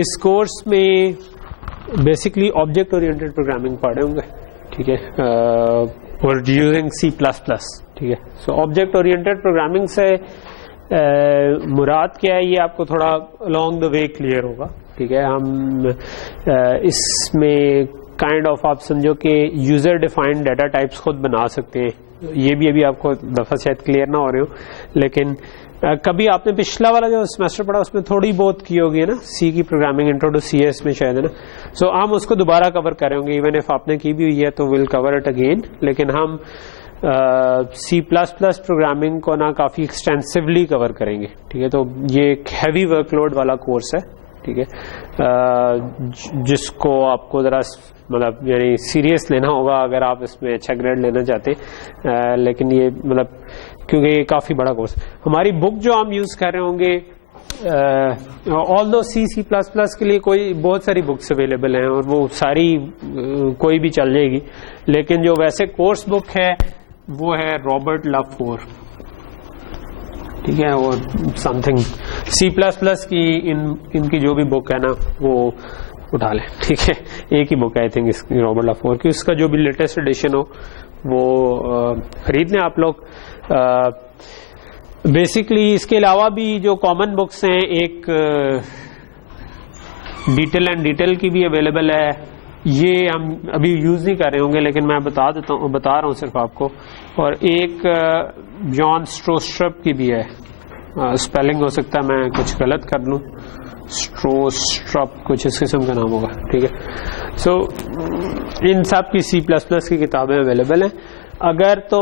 اس course میں basically object oriented programming پڑھے ہوں گے, ٹھیک ہے, اور یوزنگ C++, ٹھیک ہے. سو آبجیکٹ اورینٹڈ پروگرامنگ سے مراد کیا ہے یہ آپ کو تھوڑا along the way کلیئر ہوگا, ٹھیک ہے. ہم اس میں کائنڈ آف آپ سمجھو کہ یوزر ڈیفائنڈ ڈیٹا ٹائپس خود بنا سکتے ہیں. یہ بھی ابھی آپ کو دفعہ شاید کلیئر نہ ہو رہے ہو, لیکن کبھی آپ نے پچھلا والا جو سیمسٹر پڑھا اس میں تھوڑی بہت کی ہوگی نا, سی کی programming intro to C S میں شاید, ہے نا. سو ہم اس کو دوبارہ کور کریں گے, ایون ایف آپ نے کی بھی ہوئی ہے تو ول کور اٹ اگین. لیکن ہم C++ پروگرامنگ کو نا کافی ایکسٹینسولی کور کریں گے, ٹھیک ہے. تو یہ ایک ہیوی ورک لوڈ والا کورس ہے, ٹھیک ہے, جس کو آپ کو ذرا مطلب یعنی سیریس لینا ہوگا اگر آپ اس میں اچھا گریڈ لینا چاہتے ہیں. لیکن یہ مطلب کیونکہ یہ کافی بڑا کورس. ہماری بک جو ہم یوز کر رہے ہوں گے, آل دو C++ کے لیے کوئی بہت ساری بکس اویلیبل ہیں اور وہ ساری کوئی بھی چل جائے گی, لیکن جو ویسے کورس بک ہے وہ ہے رابرٹ لو 4, ٹھیک ہے, اور سم تھنگ C++ کی ان کی جو بھی بک ہے نا وہ اٹھا لیں, ٹھیک ہے. ایک ہی بک ہے آئی تھنک اس کی رابرٹ لو 4 کی, اس کا جو بھی لیٹسٹ ایڈیشن ہو وہ خرید لیں آپ لوگ. بیسکلی اس کے علاوہ بھی جو کامن بکس ہیں, ایک ڈیٹیل اینڈ ڈیٹیل کی بھی اویلیبل ہے. یہ ہم ابھی یوز نہیں کر رہے ہوں گے لیکن میں بتا رہا ہوں صرف آپ کو. اور ایک جان اسٹروسٹرپ کی بھی ہے, اسپیلنگ ہو سکتا ہے میں کچھ غلط کر لوں, اسٹروسٹرپ کچھ اس قسم کا نام ہوگا, ٹھیک ہے. سو ان سب کی C++ کی کتابیں اویلیبل ہیں. اگر تو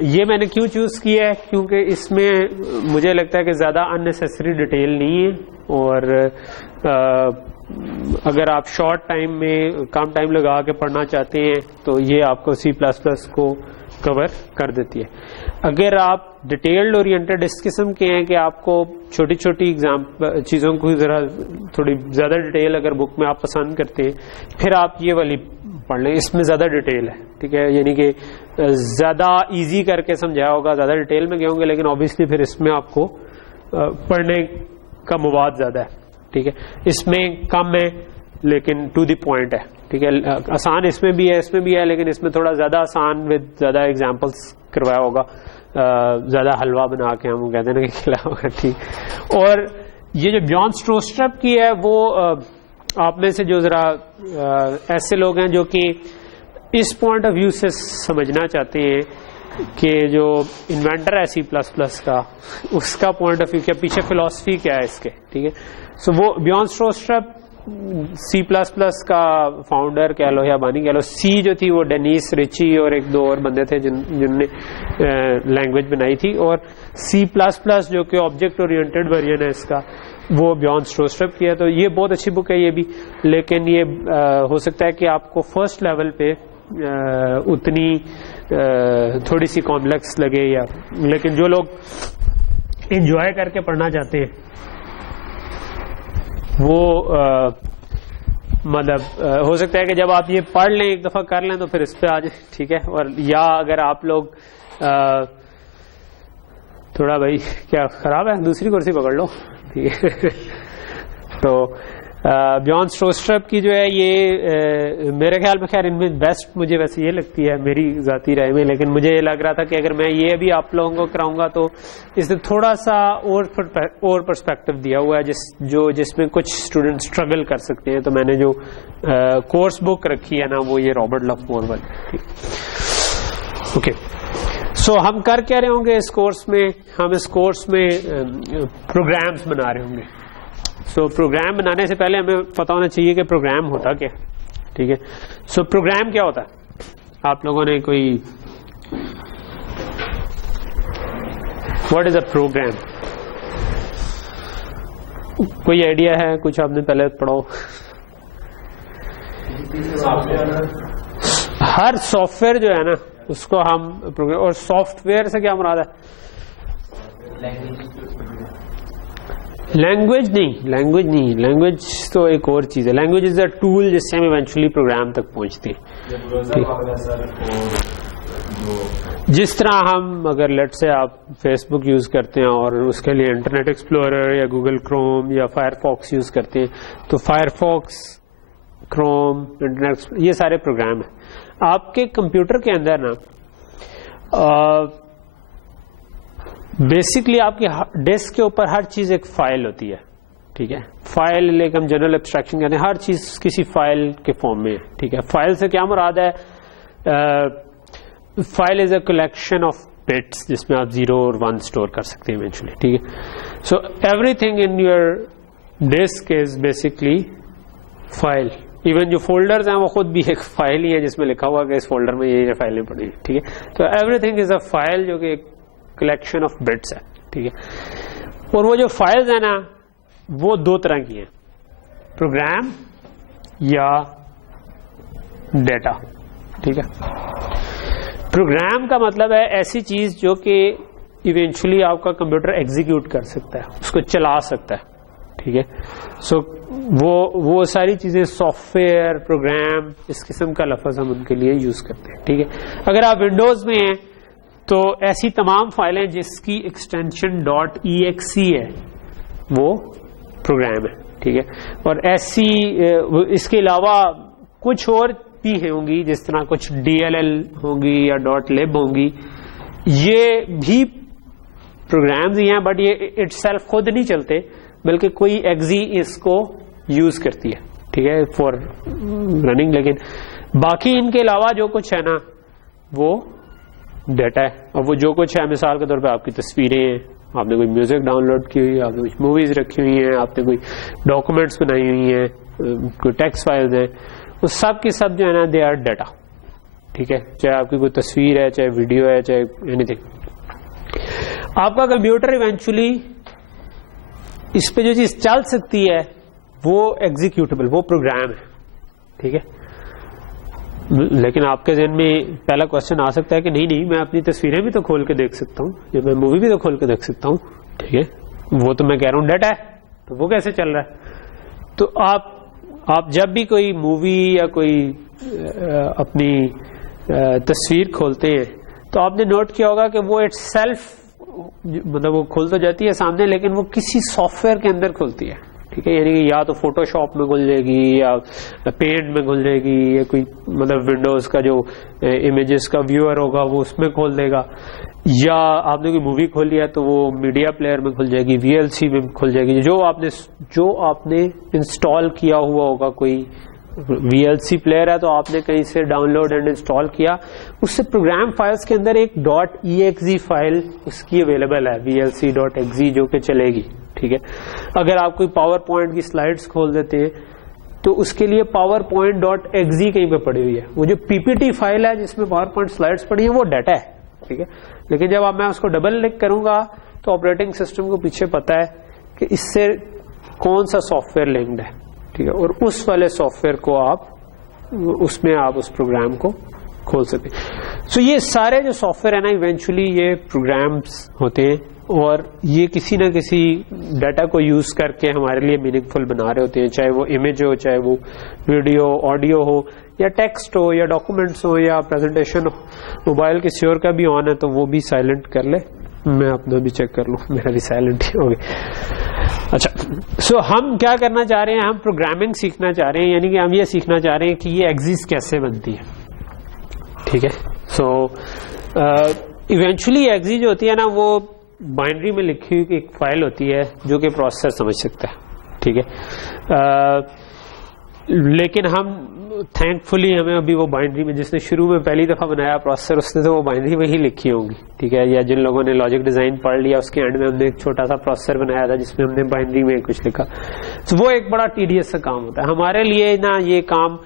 یہ میں نے کیوں چوز کیا ہے کیونکہ اس میں مجھے لگتا ہے کہ زیادہ ان نیسیسری ڈیٹیل نہیں ہے, اور اگر آپ شارٹ ٹائم میں کم ٹائم لگا کے پڑھنا چاہتے ہیں تو یہ آپ کو C++ کو کور کر دیتی ہے. اگر آپ ڈیٹیلڈ اورینٹڈ اس قسم کے ہیں کہ آپ کو چھوٹی چھوٹی چیزوں کو ذرا تھوڑی زیادہ ڈیٹیل اگر بک میں آپ پسند کرتے ہیں, پھر آپ یہ والی پڑھ لیں, اس میں زیادہ ڈیٹیل ہے, ٹھیک ہے. یعنی کہ زیادہ ایزی کر کے سمجھایا ہوگا, زیادہ ڈیٹیل میں گئے ہوں گے, لیکن اوبیسلی پھر اس میں آپ کو پڑھنے کا مواد زیادہ ہے, ٹھیک ہے. اس میں کم ہے لیکن ٹو دی پوائنٹ ہے, ٹھیک ہے. آسان اس میں بھی ہے, اس میں بھی ہے, لیکن اس میں تھوڑا زیادہ آسان ود زیادہ ایگزامپلس کروایا ہوگا, زیادہ حلوہ بنا کے ہم کہتے ہیں نا کہ کھلایا ہوگا, ٹھیک. اور یہ جو جان اسٹروسٹرپ کی ہے وہ آپ میں سے جو ذرا ایسے لوگ ہیں جو کہ اس پوائنٹ آف ویو سے سمجھنا چاہتے ہیں کہ جو انوینٹر ہے C++ کا, اس کا پوائنٹ آف ویو کیا, پیچھے فلاسفی کیا ہے اس کے, ٹھیک ہے. سو وہ جان اسٹروسٹرپ C++ کا فاؤنڈر کہہ لو یا بانی کہہ لو. سی جو تھی وہ ڈینیس ریچی اور ایک دو اور بندے تھے جن نے لینگویج بنائی تھی, اور C++ جو کہ آبجیکٹ اورینٹڈ ورژن ہے اس کا وہ جان اسٹروسٹرپ کی ہے. تو یہ بہت اچھی بک ہے یہ بھی, لیکن یہ ہو سکتا ہے کہ آپ کو فرسٹ لیول پہ اتنی تھوڑی سی کمپلیکس لگے, یا لیکن جو لوگ انجوائے کر کے پڑھنا چاہتے ہیں وہ مطلب ہو سکتا ہے کہ جب آپ یہ پڑھ لیں ایک دفعہ کر لیں تو پھر اس پہ آ جائیں, ٹھیک ہے. اور یا اگر آپ لوگ تھوڑا بھائی کیا خراب ہے, دوسری کرسی پکڑ لو, ٹھیک ہے. تو جان اسٹروسٹرپ کی جو ہے یہ میرے خیال میں, خیر ان میں بیسٹ مجھے ویسے یہ لگتی ہے میری ذاتی رائے میں, لیکن مجھے یہ لگ رہا تھا کہ اگر میں یہ بھی آپ لوگوں کو کراؤں گا تو اس نے تھوڑا سا اور پرسپیکٹو دیا ہوا ہے جس میں کچھ اسٹوڈنٹ اسٹرگل کر سکتے ہیں. تو میں نے جو کورس بک رکھی ہے نا وہ یہ رابرٹ لو 4 والی. اوکے, سو ہم کر کیا رہے ہوں گے اس کورس میں, ہم اس کورس میں پروگرامز بنا رہے ہوں گے. سو پروگرام بنانے سے پہلے ہمیں پتا ہونا چاہیے کہ پروگرام ہوتا کیا, ٹھیک ہے. سو پروگرام کیا ہوتا ہے, آپ لوگوں نے کوئی واٹ از اے پروگرام, کوئی آئیڈیا ہے, کچھ آپ نے پہلے پڑھو. ہر سافٹ ویئر جو ہے نا اس کو ہم پروگرام, اور سافٹ ویئر سے کیا مراد ہے, لینگویج نہیں, لینگویج تو ایک اور چیز ہے. لینگویج از اے ٹول جس سے ہم ایونچولی پروگرام تک پہنچتے ہیں. جس طرح ہم اگر لیٹ سے آپ فیس بک یوز کرتے ہیں اور اس کے لیے انٹرنیٹ ایکسپلورر یا گوگل کروم یا فائر فاکس یوز کرتے ہیں, تو فائر فاکس, کروم, انٹرنیٹ, یہ سارے پروگرام ہیں. آپ کے کمپیوٹر کے اندر نا بیسکلی آپ کے ڈیسک کے اوپر ہر چیز ایک فائل ہوتی ہے, ٹھیک ہے. فائل ایک ہم جنرل ایبسٹریکشن کہتے ہیں, ہر چیز کسی فائل کے فارم میں ہے, ٹھیک ہے. فائل سے کیا مراد ہے؟ File is a collection of bits جس میں آپ 0 اور 1 اسٹور کر سکتے ہیں ایونچولی, ٹھیک ہے. So everything in your desk is basically file. Even جو فولڈرز ہیں وہ خود بھی ایک فائل ہی ہے جس میں لکھا ہوا کہ اس فولڈر میں یہ فائلیں پڑی ہیں, ٹھیک ہے. تو every thing is a file جو کہ ایک کلیکشن آف بٹس ہے, ٹھیک ہے. اور وہ جو فائلز ہیں نا وہ دو طرح کی ہیں, پروگرام یا ڈیٹا, ٹھیک ہے. پروگرام کا مطلب ہے ایسی چیز جو کہ ایونچولی آپ کا کمپیوٹر ایگزیکیوٹ کر سکتا ہے, اس کو چلا سکتا ہے, ٹھیک ہے. سو وہ ساری چیزیں سافٹ ویئر, پروگرام, اس قسم کا لفظ ہم ان کے لیے یوز کرتے ہیں, ٹھیک ہے. اگر آپ ونڈوز میں ہیں تو ایسی تمام فائلیں جس کی ایکسٹینشن .exe ہے وہ پروگرام ہے, ٹھیک ہے. اور ایسی اس کے علاوہ کچھ اور بھی ہوں گی جس طرح کچھ DLL ہوں گی یا .lib ہوں گی, یہ بھی پروگرامز ہی ہیں, بٹ یہ اٹ سیلف خود نہیں چلتے بلکہ کوئی ایگزی اس کو یوز کرتی ہے, ٹھیک ہے, فار رننگ. لیکن باقی ان کے علاوہ جو کچھ ہے نا وہ ڈیٹا ہے. اور وہ جو کچھ ہے مثال کے طور پہ آپ کی تصویریں ہیں, آپ نے کوئی میوزک ڈاؤن لوڈ کی ہوئی ہے, آپ نے کچھ موویز رکھی ہوئی ہیں, آپ نے کوئی ڈاکومنٹس بنائی ہوئی ہیں, کوئی ٹیکسٹ فائلز ہیں, وہ سب کی سب جو ہے نا دے آر ڈیٹا, ٹھیک ہے. چاہے آپ کی کوئی تصویر ہے, چاہے ویڈیو ہے, چاہے اینی تھنگ. آپ کا کمپیوٹر ایونچولی اس پہ جو چیز چل سکتی ہے وہ ایگزیکیوٹیبل, وہ پروگرام ہے, ٹھیک ہے. لیکن آپ کے ذہن میں پہلا کوشچن آ سکتا ہے کہ نہیں میں اپنی تصویریں بھی تو کھول کے دیکھ سکتا ہوں, یا میں مووی بھی تو کھول کے دیکھ سکتا ہوں, ٹھیک ہے. وہ تو میں کہہ رہا ہوں ڈیٹا ہے, تو وہ کیسے چل رہا ہے؟ تو آپ جب بھی کوئی مووی یا کوئی اپنی تصویر کھولتے ہیں تو آپ نے نوٹ کیا ہوگا کہ وہ اٹ سیلف مطلب وہ کھل تو جاتی ہے سامنے, لیکن وہ کسی سافٹ ویئر کے اندر کھلتی ہے, ٹھیک ہے. یعنی کہ یا تو فوٹو شاپ میں کھل جائے گی, یا پینٹ میں کھل جائے گی, یا کوئی مطلب ونڈوز کا جو امیجز کا ویور ہوگا وہ اس میں کھول دے گا, یا آپ نے کوئی مووی کھول لیا تو وہ میڈیا پلیئر میں کھل جائے گی, VLC میں کھل جائے گی. جو آپ نے انسٹال کیا ہوا ہوگا, کوئی VLC پلیئر ہے تو آپ نے کہیں سے ڈاؤن لوڈ اینڈ انسٹال کیا, اس سے پروگرام فائلز کے اندر ایک .exe فائل اس کی اویلیبل ہے, VLC.exe, جو کہ چلے گی, ٹھیک ہے. اگر آپ کوئی پاور پوائنٹ کی سلائڈز کھول دیتے ہیں تو اس کے لیے پاور پوائنٹ .exe کہیں پہ پڑی ہوئی ہے. وہ جو PPT فائل ہے جس میں پاور پوائنٹ سلائڈز پڑی ہیں وہ ڈیٹا ہے, ٹھیک ہے. لیکن جب میں اس کو ڈبل کلک کروں گا تو آپریٹنگ سسٹم کو پیچھے پتا ہے کہ اس سے کون سا سافٹ ویئر لنکڈ ہے, ٹھیک ہے. اور اس والے سافٹ ویئر کو اس میں آپ اس پروگرام کو کھول سکتے ہیں. سو یہ سارے جو سافٹ ویئر ہیں نا ایونچولی یہ پروگرامز ہوتے ہیں, اور یہ کسی نہ کسی ڈیٹا کو یوز کر کے ہمارے لیے میننگ فل بنا رہے ہوتے ہیں, چاہے وہ امیج ہو, چاہے وہ ویڈیو آڈیو ہو, یا ٹیکسٹ ہو, یا ڈاکومنٹس ہو, یا پریزنٹیشن ہو. موبائل کسی اور کا بھی آن ہے تو وہ بھی سائلنٹ کر لے, میں اپنا بھی چیک کر لوں, میرا بھی سائلنٹ ہی ہو گیا. اچھا, سو ہم کیا کرنا چاہ رہے ہیں؟ ہم پروگرامنگ سیکھنا چاہ رہے ہیں, یعنی کہ ہم یہ سیکھنا چاہ رہے ہیں کہ یہ ایگزیز کیسے بنتی ہے, ٹھیک ہے. سو ایونچولی ایگزی جو ہوتی ہے نا وہ بائنڈری میں لکھی ہوئی ایک فائل ہوتی ہے جو کہ پروسیسر سمجھ سکتا ہے, ٹھیک ہے. لیکن ہم تھینک فلی ہمیں ابھی وہ بائنڈری میں, جس نے شروع میں پہلی دفعہ بنایا پروسیسر اس نے تو وہ بائنڈری میں ہی لکھی ہوں گی, ٹھیک ہے. یا جن لوگوں نے لاجک ڈیزائن پڑھ لیا اس کے اینڈ میں ہم نے ایک چھوٹا سا پروسیسر بنایا تھا جس میں ہم نے بائنڈری میں کچھ لکھا. تو وہ ایک بڑا ٹیڈیس سا کام ہوتا ہے. ہمارے لیے نا یہ کام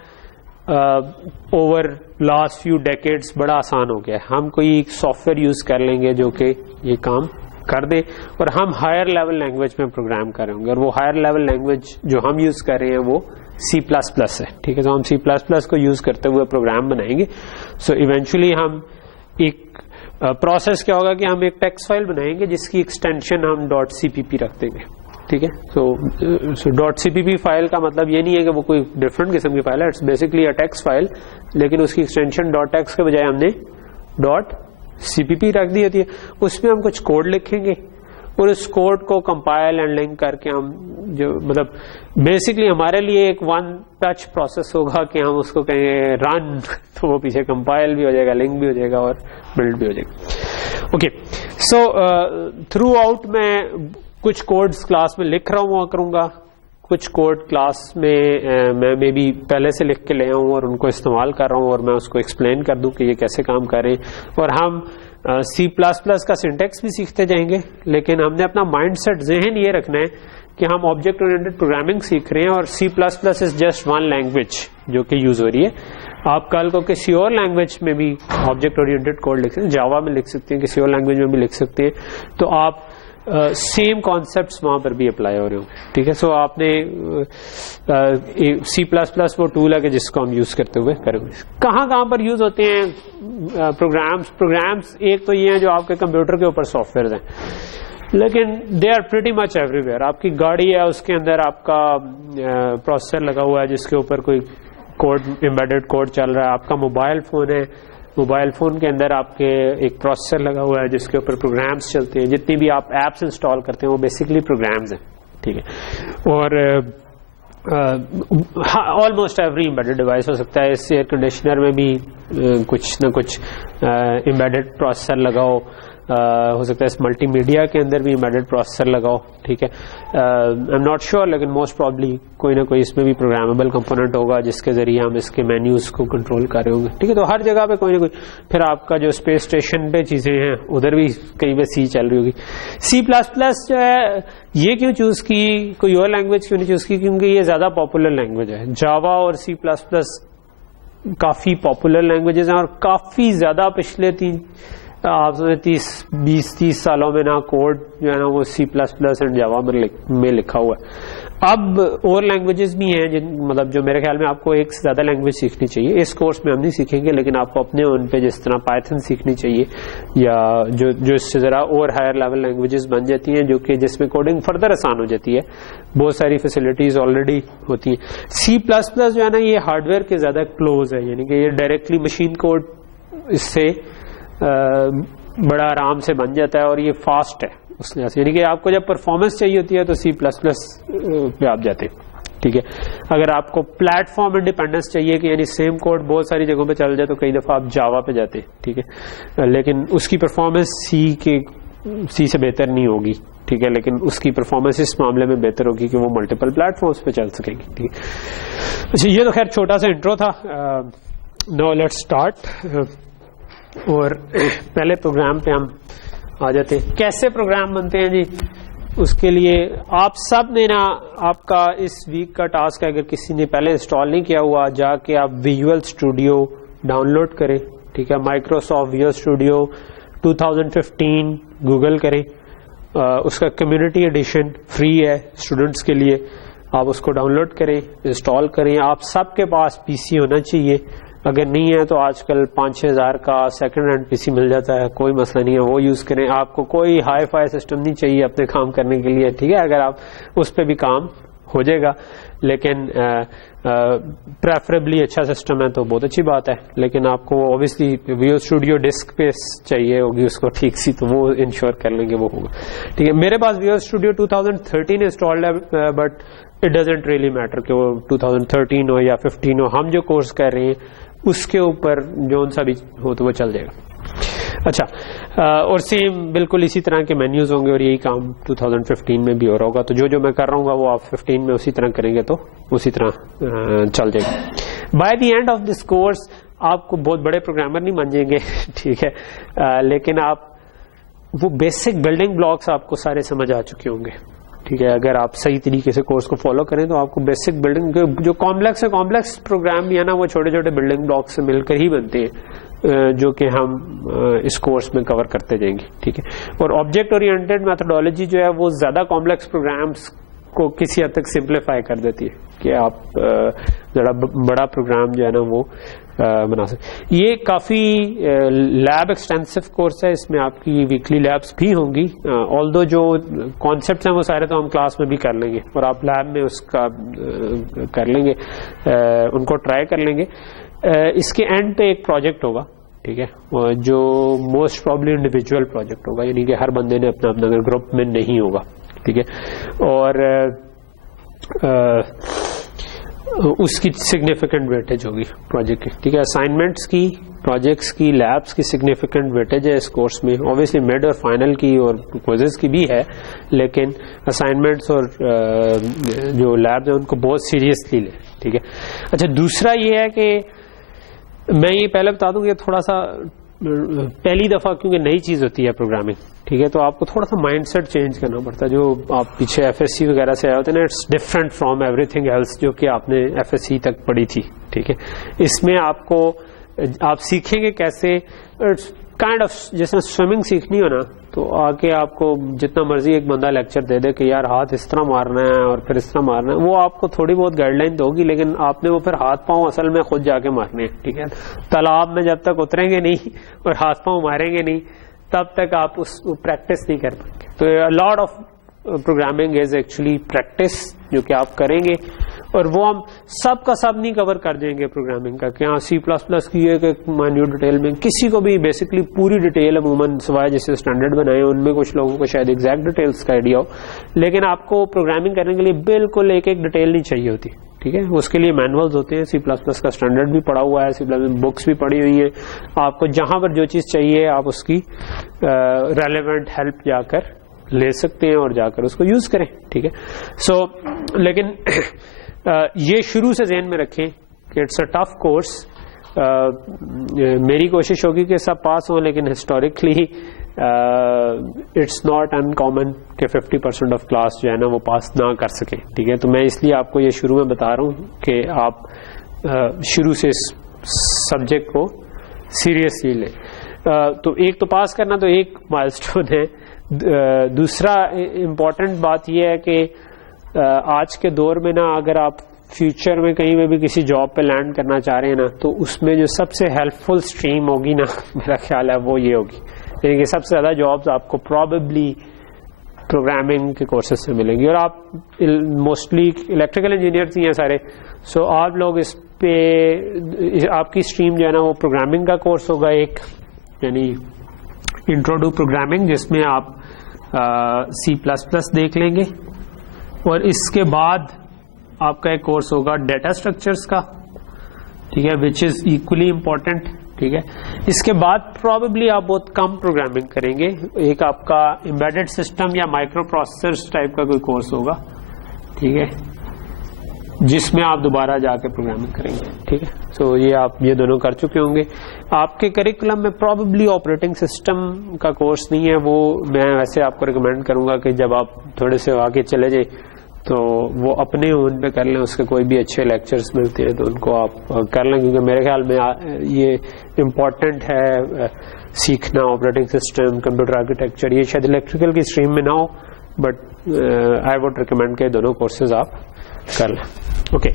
اوور لاسٹ فیو ڈیکیڈز بڑا آسان ہو گیا ہے. ہم کوئی سافٹ ویئر یوز کر لیں گے جو کہ یہ کام کر دے, اور ہم ہائر لیول لینگویج میں پروگرام کر رہے ہوں گے, اور وہ ہائر لیول لینگویج جو ہم یوز کر رہے ہیں وہ C++ ہے, ٹھیک ہے. تو ہم C++ کو یوز کرتے ہوئے پروگرام بنائیں گے. سو ایونچولی ہم ایک پروسیس کیا ہوگا کہ ہم ایک ٹیکسٹ فائل بنائیں گے جس کی ایکسٹینشن ہم .cpp رکھ دیں گے, ٹھیک ہے. سو .cpp فائل کا مطلب یہ نہیں ہے کہ وہ کوئی ڈفرنٹ قسم کی فائل ہے, it's basically a text file, لیکن اس کی ایکسٹینشن .x کے بجائے ہم نے CPP رکھ دی ہوتی ہے, اس میں ہم کچھ کوڈ لکھیں گے اور اس کوڈ کو کمپائل اینڈ لنک کر کے ہم جو مطلب بیسکلی ہمارے لیے ایک ون ٹچ پروسیس ہوگا کہ ہم اس کو کہیں گے رن, تو وہ پیچھے کمپائل بھی ہو جائے گا, لنک بھی ہو جائے گا اور بلڈ بھی ہو جائے گا. اوکے, سو تھرو آؤٹ میں کچھ کوڈز کلاس میں لکھ رہا ہوں کروں گا, کچھ کوڈ کلاس میں میں بھی پہلے سے لکھ کے لے آؤں اور ان کو استعمال کر رہا ہوں اور میں اس کو ایکسپلین کر دوں کہ یہ کیسے کام کر رہے ہیں. اور ہم C++ کا سنٹیکس بھی سیکھتے جائیں گے, لیکن ہم نے اپنا مائنڈ سیٹ ذہن یہ رکھنا ہے کہ ہم آبجیکٹ اورینٹڈ پروگرامنگ سیکھ رہے ہیں اور C++ is just one language جو کہ یوز ہو رہی ہے. آپ کل کو کسی اور لینگویج میں بھی آبجیکٹ اورینٹڈ کوڈ لکھ سکتے ہیں, جاوا میں لکھ سکتے ہیں, کسی اور لینگویج میں بھی لکھ سکتے ہیں, تو آپ سیم کانسیپٹس وہاں پر بھی اپلائی ہو رہے ہوں. ٹھیک ہے, سو آپ نے C++ وہ ٹول ہے کہ جس کو ہم یوز کرتے ہوئے کریں گے. کہاں کہاں پر یوز ہوتے ہیں پروگرامس ایک تو یہ ہیں جو آپ کے کمپیوٹر کے اوپر سافٹ ویئر ہیں, لیکن they are pretty much everywhere. آپ کی گاڑی ہے, اس کے اندر آپ کا پروسیسر لگا ہوا ہے جس کے اوپر کوئی کوڈ ایمبیڈڈ کوڈ چل رہا ہے. آپ کا موبائل فون ہے, موبائل فون کے اندر آپ کے ایک پروسیسر لگا ہوا ہے جس کے اوپر پروگرامز چلتے ہیں. جتنی بھی آپ ایپس انسٹال کرتے ہیں وہ بیسکلی پروگرامز ہیں. ٹھیک ہے, اور آلموسٹ ایوری ایمبیڈڈ ڈیوائس ہو سکتا ہے. اس ایئر کنڈیشنر میں بھی کچھ نہ کچھ ایمبیڈڈ پروسیسر لگاؤ, ہو سکتا ہے اس ملٹی میڈیا کے اندر بھی ایمبیڈڈ پروسیسر لگاؤ. ٹھیک ہے, آئی ایم ناٹ شیور, لیکن موسٹ پرابلی کوئی نہ کوئی اس میں بھی پروگرامیبل کمپوننٹ ہوگا جس کے ذریعے ہم اس کے مینیوز کو کنٹرول کر رہے ہوں گے. ٹھیک ہے, تو ہر جگہ پہ کوئی نہ کوئی. پھر آپ کا جو اسپیس اسٹیشن پہ چیزیں ہیں ادھر بھی کہیں پہ C چل رہی ہوگی. C++ جو ہے یہ کیوں چوز کی, کوئی اور لینگویج کیوں نہیں چوز کی, کیونکہ یہ زیادہ پاپولر لینگویج ہے. جاوا اور C++ کافی پاپولر لینگویجز ہیں اور کافی زیادہ پچھلے 20-30 سالوں میں نا کوڈ جو ہے نا وہ C++ اینڈ جاوا میں لکھا ہوا ہے. اب اور لینگویجز بھی ہیں مطلب جو میرے خیال میں آپ کو ایک سے زیادہ لینگویج سیکھنی چاہیے. اس کورس میں ہم نہیں سیکھیں گے, لیکن آپ کو اپنے ان پہ جس طرح پائتھن سیکھنی چاہیے یا جو اس سے ذرا اور ہائر لیول لینگویجز بن جاتی ہیں جو کہ جس میں کوڈنگ فردر آسان ہو جاتی ہے, بہت ساری فیسلٹیز آلریڈی ہوتی ہیں. C++ جو ہے نا یہ ہارڈ ویئر کے زیادہ کلوز ہے, یعنی کہ یہ ڈائریکٹلی مشین کوڈ اس سے بڑا آرام سے بن جاتا ہے اور یہ فاسٹ ہے اس لحاظ سے. یعنی کہ آپ کو جب پرفارمنس چاہیے ہوتی ہے تو C++ پہ آپ جاتے ہیں. ٹھیک ہے, اگر آپ کو پلیٹ فارم انڈیپینڈنس چاہیے کہ یعنی سیم کوڈ بہت ساری جگہوں پہ چل جائے تو کئی دفعہ آپ جاوا پہ جاتے ہیں. ٹھیک ہے, لیکن اس کی پرفارمنس C سے بہتر نہیں ہوگی. ٹھیک ہے, لیکن اس کی پرفارمنس اس معاملے میں بہتر ہوگی کہ وہ ملٹیپل پلیٹ فارمس پہ چل سکے گی. ٹھیک ہے, اچھا یہ تو خیر چھوٹا سا انٹرو تھا. Now let's start. اور پہلے پروگرام پہ ہم آ جاتے ہیں. کیسے پروگرام بنتے ہیں جی, اس کے لیے آپ سب نے نا آپ کا اس ویک کا ٹاسک ہے, اگر کسی نے پہلے انسٹال نہیں کیا ہوا جا کے آپ ویژول اسٹوڈیو ڈاؤن لوڈ کریں. ٹھیک ہے, مائکروسافٹ ویژول اسٹوڈیو 2015 گوگل کریں, اس کا کمیونٹی ایڈیشن فری ہے اسٹوڈنٹس کے لیے, آپ اس کو ڈاؤن لوڈ کریں, انسٹال کریں. آپ سب کے پاس PC ہونا چاہیے, اگر نہیں ہے تو آج کل 5-6 ہزار کا سیکنڈ ہینڈ PC مل جاتا ہے, کوئی مسئلہ نہیں ہے, وہ یوز کریں. آپ کو کوئی ہائی فائی سسٹم نہیں چاہیے اپنے کام کرنے کے لیے. ٹھیک ہے, اگر آپ اس پہ بھی کام ہو جائے گا, لیکن پریفریبلی اچھا سسٹم ہے تو بہت اچھی بات ہے. لیکن آپ کو اوبیسلی ویژول اسٹوڈیو ڈسک پہ چاہیے ہوگی اس کو ٹھیک سی, تو وہ انشور کر لیں گے وہ ہوگا. ٹھیک ہے, میرے پاس ویژول اسٹوڈیو 2013 انسٹالڈ ہے, but it doesn't really matter کہ وہ 2013 ہو یا 15 ہو. ہم جو کورس کر رہے ہیں اس کے اوپر جون سا بھی ہو تو وہ چل جائے گا. اچھا, اور سیم بالکل اسی طرح کے مینیوز ہوں گے اور یہی کام 2015 میں بھی ہو رہا ہوگا. تو جو میں کر رہا ہوں گا وہ آپ 15 میں اسی طرح کریں گے تو اسی طرح چل جائے گا. By the end of this course آپ کو بہت بڑے پروگرامر نہیں بن جائیں گے. ٹھیک ہے, لیکن آپ وہ بیسک بلڈنگ بلاکس آپ کو سارے سمجھ آ چکے ہوں گے. ٹھیک ہے, اگر آپ صحیح طریقے سے کورس کو فالو کریں تو آپ کو بیسک بلڈنگ جو کمپلیکس پروگرام بھی ہے نا وہ چھوٹے چھوٹے بلڈنگ بلاک سے مل کر ہی بنتے ہیں, جو کہ ہم اس کورس میں کور کرتے جائیں گے. ٹھیک ہے, اور آبجیکٹ اورینٹڈ میتھڈالوجی جو ہے وہ زیادہ کمپلیکس پروگرامس کو کسی حد تک سمپلیفائی کر دیتی ہے کہ آپ ذرا بڑا پروگرام جو ہے نا وہ بنا سکتے. یہ کافی لیب ایکسٹینسو کورس ہے, اس میں آپ کی ویکلی لیبس بھی ہوں گی. آلدو جو کانسیپٹس ہیں وہ سارے تو ہم کلاس میں بھی کر لیں گے اور آپ لیب میں اس کا کر لیں گے, ان کو ٹرائی کر لیں گے. اس کے اینڈ پہ ایک پروجیکٹ ہوگا. ٹھیک ہے, اور جو موسٹ پرابلی انڈیویجول پروجیکٹ ہوگا, یعنی کہ ہر بندے نے اپنا اپنا گروپ میں نہیں ہوگا, ٹھیک ہے, اور اس کی سگنیفیکنٹ ویٹیج ہوگی پروجیکٹ کی, ٹھیک ہے. اسائنمنٹس کی, پروجیکٹس کی, لیبس کی سگنیفیکنٹ ویٹیج ہے اس کورس میں. اوبیسلی مڈ اور فائنل کی اور کوئزز کی بھی ہے, لیکن اسائنمنٹس اور جو لیبز ہیں ان کو بہت سیریسلی لیں, ٹھیک ہے. اچھا, دوسرا یہ ہے کہ میں یہ پہلے بتا دوں کہ تھوڑا سا پہلی دفعہ کیونکہ نئی چیز ہوتی ہے پروگرامنگ, ٹھیک ہے, تو آپ کو تھوڑا سا مائنڈ سیٹ چینج کرنا پڑتا ہے. جو آپ پیچھے ایف ایس سی وغیرہ سے آئے ہوتے ہیں نا, it's different from everything else جو کہ آپ نے ایف ایس سی تک پڑھی تھی, ٹھیک ہے. اس میں آپ سیکھیں گے کیسے, کائنڈ آف جیسے سوئمنگ سیکھنی ہو نا, تو آ کے آپ کو جتنا مرضی ایک بندہ لیکچر دے دے کہ یار ہاتھ اس طرح مارنا ہے اور پھر اس طرح مارنا ہے, وہ آپ کو تھوڑی بہت گائیڈ لائن دے گی, لیکن آپ نے وہ پھر ہاتھ پاؤں اصل میں خود جا کے مارنے ہیں, ٹھیک ہے. تالاب میں جب تک اتریں گے نہیں اور ہاتھ پاؤں ماریں گے نہیں تب تک آپ اس پریکٹس نہیں کر پائیں گے. تو lot of programming is actually practice جو کہ آپ کریں گے, اور وہ ہم سب کا سب نہیں کور کر دیں گے پروگرامنگ کا, کہ ہاں سی پلس پلس کی ایک مائنیوٹ ڈیٹیل میں کسی کو بھی بیسکلی پوری ڈیٹیل عموماً سوائے جیسے اسٹینڈرڈ بنائے ان میں کچھ لوگوں کو شاید ایگزیکٹ ڈیٹیلس کا آئیڈیا ہو, لیکن آپ کو پروگرامنگ کرنے کے لیے بالکل ایک ایک ڈیٹیل نہیں چاہیے ہوتی, ٹھیک ہے. اس کے لیے مینولز ہوتے ہیں, سی پلس پلس کا اسٹینڈرڈ بھی پڑا ہوا ہے, سی پلس بکس بھی پڑھی ہوئی ہیں, آپ کو جہاں پر جو چیز چاہیے آپ اس کی ریلیونٹ ہیلپ جا کر لے سکتے ہیں اور جا کر اس کو یوز کریں, ٹھیک ہے. سو لیکن یہ شروع سے ذہن میں رکھیں کہ اٹس اے ٹف کورس. میری کوشش ہوگی کہ سب پاس ہوں, لیکن historically it's not uncommon کہ 50% آف کلاس جو ہے نا وہ پاس نہ کر سکیں, ٹھیک ہے. تو میں اس لیے آپ کو یہ شروع میں بتا رہا ہوں کہ آپ شروع سے اس سبجیکٹ کو سیریسلی لیں. تو ایک تو پاس کرنا تو ایک مائل اسٹون ہے. دوسرا امپورٹنٹ بات یہ ہے کہ آج کے دور میں نا اگر آپ فیوچر میں کہیں میں بھی کسی جاب پہ لینڈ کرنا چاہ رہے ہیں نا, تو اس میں جو سب سے ہیلپ فل اسٹریم ہوگی نا میرا خیال ہے وہ یہ ہوگی, یعنی کہ سب سے زیادہ جابز آپ کو پرابیبلی پروگرامنگ کے کورسز سے ملیں گی, اور آپ موسٹلی الیکٹریکل انجینئرز ہی ہیں سارے, سو آپ لوگ اس پہ آپ کی اسٹریم جو ہے نا وہ پروگرامنگ کا کورس ہوگا ایک, یعنی انٹرو ٹو پروگرامنگ, جس میں آپ سی پلس پلس دیکھ لیں گے, اور اس کے بعد آپ کا ایک کورس ہوگا ڈیٹا اسٹرکچرس کا, ٹھیک ہے, وچ از ایکولی امپورٹنٹ, ٹھیک ہے. اس کے بعد پرابیبلی آپ بہت کم پروگرامنگ کریں گے, ایک آپ کا امبیڈڈ سسٹم یا مائکرو پروسیسرز ٹائپ کا کوئی کورس ہوگا, ٹھیک ہے, جس میں آپ دوبارہ جا کے پروگرامنگ کریں گے, ٹھیک ہے. سو یہ آپ یہ دونوں کر چکے ہوں گے. آپ کے کریکولم میں پرابیبلی آپریٹنگ سسٹم کا کورس نہیں ہے, وہ میں ویسے آپ کو ریکمینڈ کروں گا کہ جب آپ تھوڑے سے آگے چلے جائیں تو وہ اپنے اون پہ کر لیں, اس کے کوئی بھی اچھے لیکچرز ملتے ہیں تو ان کو آپ کر لیں, کیونکہ میرے خیال میں یہ امپورٹنٹ ہے سیکھنا آپریٹنگ سسٹم, کمپیوٹر آرکیٹیکچر. یہ شاید الیکٹریکل کی اسٹریم میں نہ ہو, بٹ آئی ووڈ ریکمینڈ کہ دونوں کورسز آپ کر لیں. اوکے,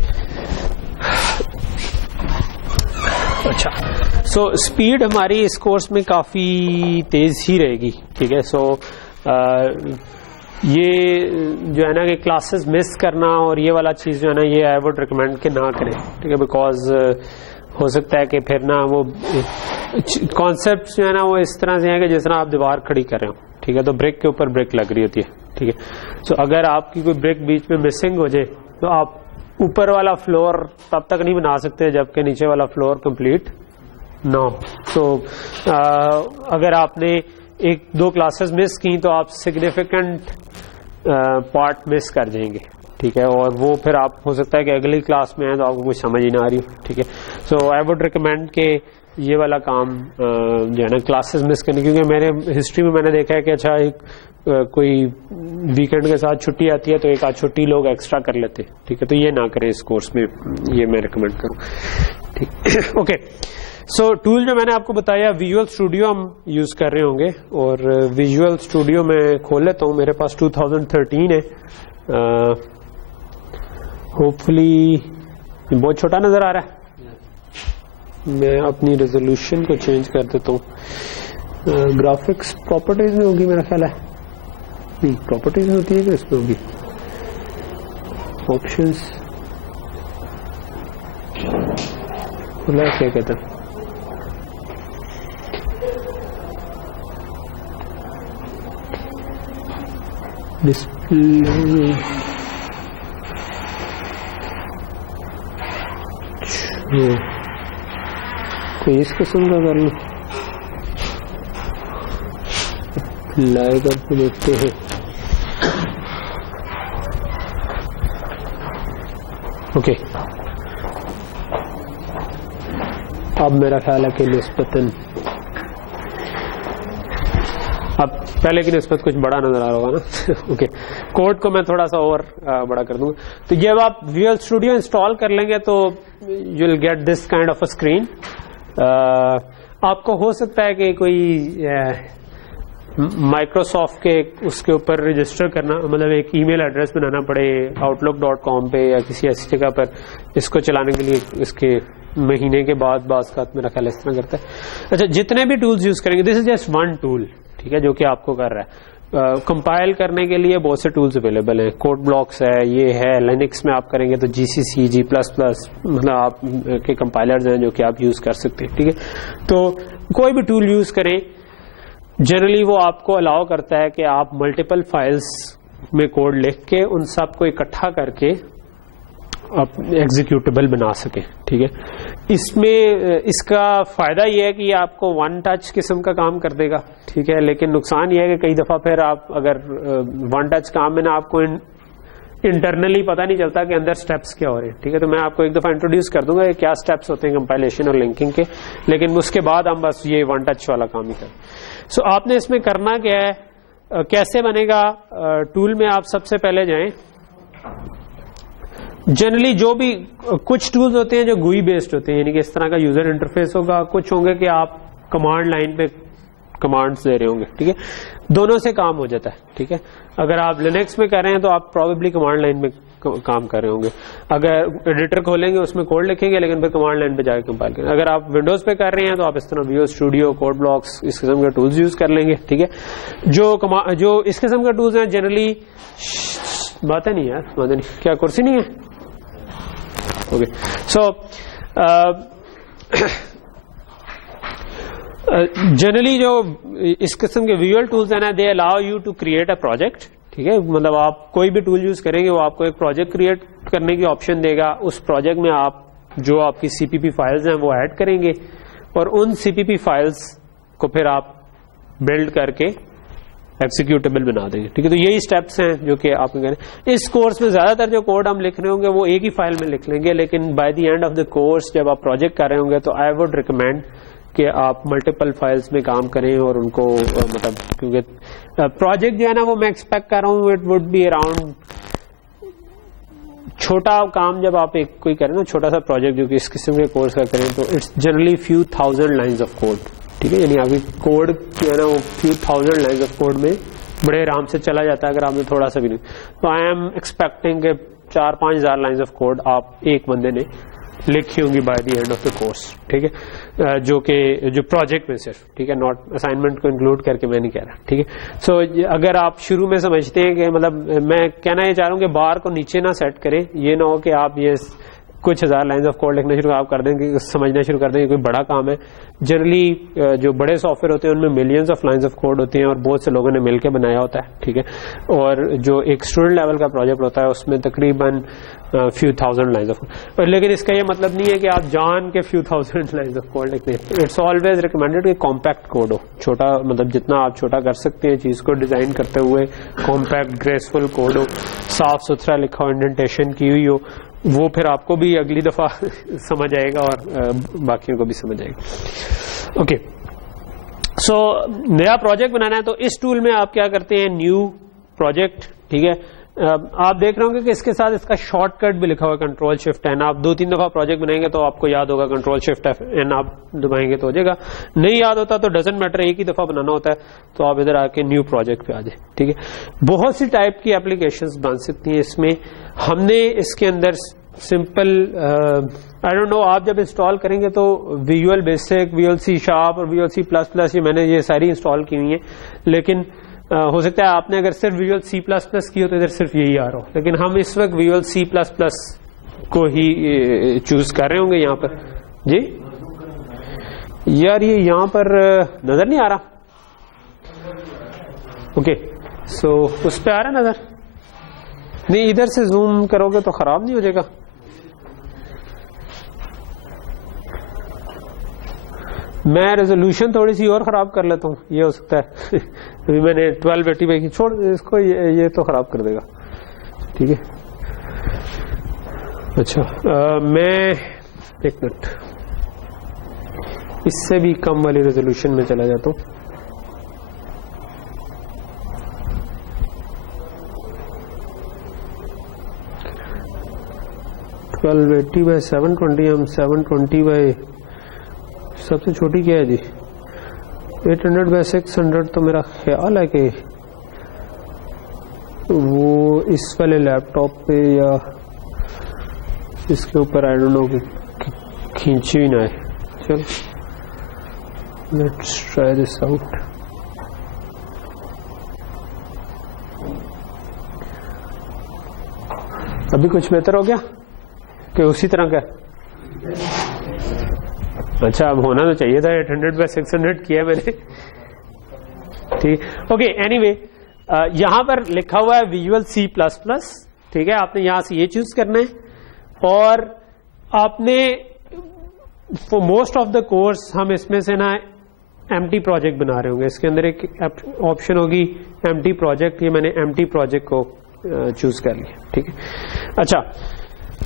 اچھا, سو اسپیڈ ہماری اس کورس میں کافی تیز ہی رہے گی, ٹھیک ہے. سو یہ جو ہے نا کہ کلاسز مس کرنا اور یہ والا چیز جو ہے نا یہ آئی ووڈ ریکمینڈ کہ نہ کریں, ٹھیک ہے, بیکاز ہو سکتا ہے کہ پھر نا وہ کانسیپٹ جو ہے نا وہ اس طرح سے ہیں کہ جس طرح آپ دیوار کھڑی کر رہے ہو, ٹھیک ہے, تو بریک کے اوپر بریک لگ رہی ہوتی ہے, ٹھیک ہے. سو اگر آپ کی کوئی بریک بیچ میں مسنگ ہو جائے تو آپ اوپر والا فلور تب تک نہیں بنا سکتے جب کہ نیچے والا فلور کمپلیٹ نہ ہو. سو اگر آپ نے ایک دو کلاسز مس کی تو آپ سگنیفیکنٹ پارٹ مس کر جائیں گے, ٹھیک ہے, اور وہ پھر آپ ہو سکتا ہے کہ اگلی کلاس میں آئے تو آپ کو کچھ سمجھ ہی نہ آ رہی ہو, ٹھیک ہے. سو آئی ووڈ ریکمینڈ کہ یہ والا کام جو ہے نا کلاسز مس کرنے, کیونکہ میرے ہسٹری میں نے دیکھا ہے کہ اچھا کوئی ویکینڈ کے ساتھ چھٹی آتی ہے تو ایک آدھ چھٹی لوگ ایکسٹرا کر لیتے, ٹھیک ہے, تو یہ نہ کریں اس کورس میں, یہ میں ریکمینڈ کروں, ٹھیک. اوکے, سو ٹول جو میں نے آپ کو بتایا ویژول اسٹوڈیو ہم یوز کر رہے ہوں گے, اور ویژول اسٹوڈیو میں کھول لیتا ہوں, میرے پاس 2013 ہے, ہوپ فلی بہت چھوٹا نظر آ رہا ہے, میں اپنی ریزولوشن کو چینج کر دیتا ہوں. گرافکس پراپرٹیز میں ہوگی میرا خیال ہے, نہیں پراپرٹیز میں ہوتی ہے کہ اس میں ہوگی آپشنس, کیا کہتا ہے, ڈسپلے کوئی اس قسم کا کر لوں, اپلائی کر کے دیکھتے ہیں. اوکے, اب میرا خیال ہے کہ نسبتاً اب پہلے کی نسبت کچھ بڑا نظر آ رہا ہوگا نا. اوکے, کوڈ کو میں تھوڑا سا اور بڑا کر دوں گا. تو جب آپ ویژول اسٹوڈیو انسٹال کر لیں گے تو you will get this kind of a screen. آپ کو ہو سکتا ہے کہ کوئی مائکروسافٹ کے اس کے اوپر رجسٹر کرنا, مطلب ایک ای میل ایڈریس بنانا پڑے outlook.com پہ یا کسی ایسی جگہ پر اس کو چلانے کے لیے. اس کے مہینے کے بعد بعض کا میرا خیال اس طرح کرتا ہے. اچھا, جتنے بھی ٹولز یوز کریں گے, دس از جسٹ ون ٹول, ٹھیک ہے, جو کہ آپ کو کر رہا ہے. کمپائل کرنے کے لیے بہت سے ٹولز اویلیبل ہیں. کوڈ بلاکس ہے, یہ ہے. لینکس میں آپ کریں گے تو GCC, G++, مطلب آپ کے کمپائلرز ہیں جو کہ آپ یوز کر سکتے ہیں, ٹھیک ہے. تو کوئی بھی ٹول یوز کریں, جنرلی وہ آپ کو الاؤ کرتا ہے کہ آپ ملٹیپل فائلز میں کوڈ لکھ کے ان سب کو اکٹھا کر کے آپ ایگزیکیوٹیبل بنا سکیں, ٹھیک ہے. اس میں اس کا فائدہ یہ ہے کہ یہ آپ کو ون ٹچ قسم کا کام کر دے گا, ٹھیک ہے. لیکن نقصان یہ ہے کہ کئی دفعہ پھر آپ اگر ون ٹچ کام میں نا آپ کو انٹرنلی پتہ نہیں چلتا کہ اندر سٹیپس کیا ہو رہے ہیں, ٹھیک ہے. تو میں آپ کو ایک دفعہ انٹروڈیوس کر دوں گا کہ کیا سٹیپس ہوتے ہیں کمپائلیشن اور لنکنگ کے, لیکن اس کے بعد ہم بس یہ ون ٹچ والا کام ہی کریں. سو آپ نے اس میں کرنا کیا ہے, کیسے بنے گا. ٹول میں آپ سب سے پہلے جائیں. جنرلی جو بھی کچھ ٹولز ہوتے ہیں جو گوئی بیسڈ ہوتے ہیں, یعنی کہ اس طرح کا یوزر انٹرفیس ہوگا. کچھ ہوں گے کہ آپ کمانڈ لائن پہ کمانڈس دے رہے ہوں گے, ٹھیک ہے. دونوں سے کام ہو جاتا ہے, ٹھیک ہے. اگر آپ لینکس میں کر رہے ہیں تو آپ پروبیبلی کمانڈ لائن میں کام کر رہے ہوں گے. اگر ایڈیٹر کھولیں گے اس میں کوڈ لکھیں گے, لیکن پھر کمانڈ لائن پہ جا کے کمپائل کریں. اگر آپ ونڈوز پہ کر رہے ہیں تو آپ اس طرح ویژول اسٹوڈیو, کوڈ بلاکس, اس قسم کے ٹولز یوز کر لیں گے, ٹھیک ہے. جو اس قسم کے ٹولز ہیں جنرلی باتیں نہیں یار, باتیں نہیں, کیا کرسی نہیں ہے. اوکے, سو جنرلی جو اس قسم کے ویژول ٹولز ہیں نا, they allow you to create a project, ٹھیک ہے. مطلب آپ کوئی بھی ٹول یوز کریں گے وہ آپ کو ایک پروجیکٹ کریٹ کرنے کی آپشن دے گا. اس پروجیکٹ میں آپ جو آپ کی CPP فائلز ہیں وہ ایڈ کریں گے اور ان CPP فائلز کو پھر آپ بلڈ کر کے ایگزیکیوٹیبل بنا دیں گے, ٹھیک ہے. تو یہی اسٹیپس ہیں جو کہ آپ نے کریں. اس کورس میں زیادہ تر جو کوڈ ہم لکھ رہے ہوں گے وہ ایک ہی فائل میں لکھ لیں گے, لیکن by the end of the course جب آپ پروجیکٹ کر رہے ہوں گے تو آئی وڈ ریکمینڈ کہ آپ ملٹیپل فائلز میں کام کریں اور ان کو مطلب, کیونکہ پروجیکٹ جو ہے نا وہ میں ایکسپیکٹ کر رہا ہوں اٹ وڈ بی اراؤنڈ, چھوٹا کام جب آپ ایک کوئی کریں نا, چھوٹا سا پروجیکٹ جو کہ اس قسم کے کورس کا کریں تو it's generally few thousand lines of code, ٹھیک ہے. یعنی ابھی کوڈ جو ہے نا وہ few thousand lines of code میں بڑے آرام سے چلا جاتا ہے اگر آپ نے تھوڑا سا بھی نہیں. تو آئی ایم ایکسپیکٹنگ کہ 4-5 ہزار لائنز آف کوڈ آپ ایک بندے نے لکھی ہوں گی by the end of the course, ٹھیک ہے. جو پروجیکٹ میں صرف, ٹھیک ہے, ناٹ اسائنمنٹ کو انکلوڈ کر کے میں نہیں کہہ رہا, ٹھیک ہے. سو اگر آپ شروع میں سمجھتے ہیں کہ مطلب میں کہنا یہ چاہ رہا ہوں کہ بار کو نیچے نہ سیٹ کریں, یہ نہ ہو کہ آپ یہ کچھ ہزار لائنز آف کوڈ لکھنا شروع آپ کر دیں کہ سمجھنا شروع کر دیں کہ کوئی بڑا کام ہے. جنرلی جو بڑے سافٹ ویئر ہوتے ہیں ان میں millions of lines of code ہوتے ہیں اور بہت سے لوگوں نے مل کے بنایا ہوتا ہے, ٹھیک ہے. اور جو ایک اسٹوڈنٹ لیول کا پروجیکٹ ہوتا ہے اس میں تقریباً few thousand lines of code. لیکن اس کا یہ مطلب نہیں ہے کہ آپ جان کے few thousand lines of code لکھتے ہیں. اٹس آلویز ریکمینڈیڈ کہ کمپیکٹ کوڈ ہو, چھوٹا, مطلب جتنا آپ چھوٹا کر سکتے ہیں چیز کو ڈیزائن کرتے ہوئے, کمپیکٹ گریسفل کوڈ ہو, صاف ستھرا لکھا ہو, انڈینٹیشن کی ہوئی ہو, وہ پھر آپ کو بھی اگلی دفعہ سمجھ آئے گا اور باقیوں کو بھی سمجھ آئے گا. اوکے, سو نیا پروجیکٹ بنانا ہے تو اس ٹول میں آپ کیا کرتے ہیں, نیو پروجیکٹ, ٹھیک ہے. آپ دیکھ رہے ہوں گے کہ اس کے ساتھ اس کا شارٹ کٹ بھی لکھا ہوا ہے Ctrl+Shift+N. آپ 2-3 دفعہ پروجیکٹ بنائیں گے تو آپ کو یاد ہوگا Ctrl+Shift+N آپ دبائیں گے تو ہو جائے گا. نہیں یاد ہوتا تو ڈزنٹ میٹر, ایک ہی دفعہ بنانا ہوتا ہے تو آپ ادھر آ کے نیو پروجیکٹ پہ آ جائیں, ٹھیک ہے. بہت سی ٹائپ کی اپلیکیشنز بن سکتی ہیں اس میں. ہم نے اس کے اندر سمپل آئی ڈونٹ نو, آپ جب انسٹال کریں گے تو ویژول بیسک, ویژول C# اور ویژول C++, یہ میں نے یہ ساری انسٹال کی ہوئی ہیں. لیکن ہو سکتا ہے آپ نے اگر صرف ویژول C++ کی ہو تو ادھر صرف یہی آ رہا ہو, لیکن ہم اس وقت ویژول C++ کو ہی چوز کر رہے ہوں گے یہاں پر. جی یار یہ یہاں پر نظر نہیں آ رہا. اوکے, سو اس پہ آ رہا ہے نظر؟ نہیں ادھر سے زوم کرو گے تو خراب نہیں ہو جائے گا؟ میں ریزولوشن تھوڑی سی اور خراب کر لیتا ہوں, یہ ہو سکتا ہے. ابھی میں نے 1280 کی چھوڑ اس کو, یہ تو خراب کر دے گا. ٹھیک ہے اچھا میں ایک منٹ اس سے بھی کم والی ریزولوشن میں چلا جاتا ہوں. $1280 by 720 ہم 720 بائی سب سے چھوٹی کیا ہے جی 800 by 600 تو میرا خیال ہے کہ وہ اس والے لیپ ٹاپ پہ یا اس کے اوپر آئی ڈونٹ نو کھینچی بھی نہ ہے. چلو لیٹس ٹرائی دس آؤٹ. ابھی کچھ بہتر ہو گیا کہ اسی طرح کا؟ اچھا اب ہونا تو چاہیے تھا. 800 by 600 کیا میں نے. ٹھیک اوکے اینی وے یہاں پر لکھا ہوا ہے ویژول C++. ٹھیک ہے آپ نے یہاں سے یہ چوز کرنا ہے اور آپ نے for most of the course ہم اس میں سے نا ایمٹی پروجیکٹ بنا رہے ہوں گے. اس کے اندر ایک آپشن ہوگی ایمٹی پروجیکٹ, یہ میں نے ایمٹی پروجیکٹ کو چوز کر لیا. ٹھیک ہے اچھا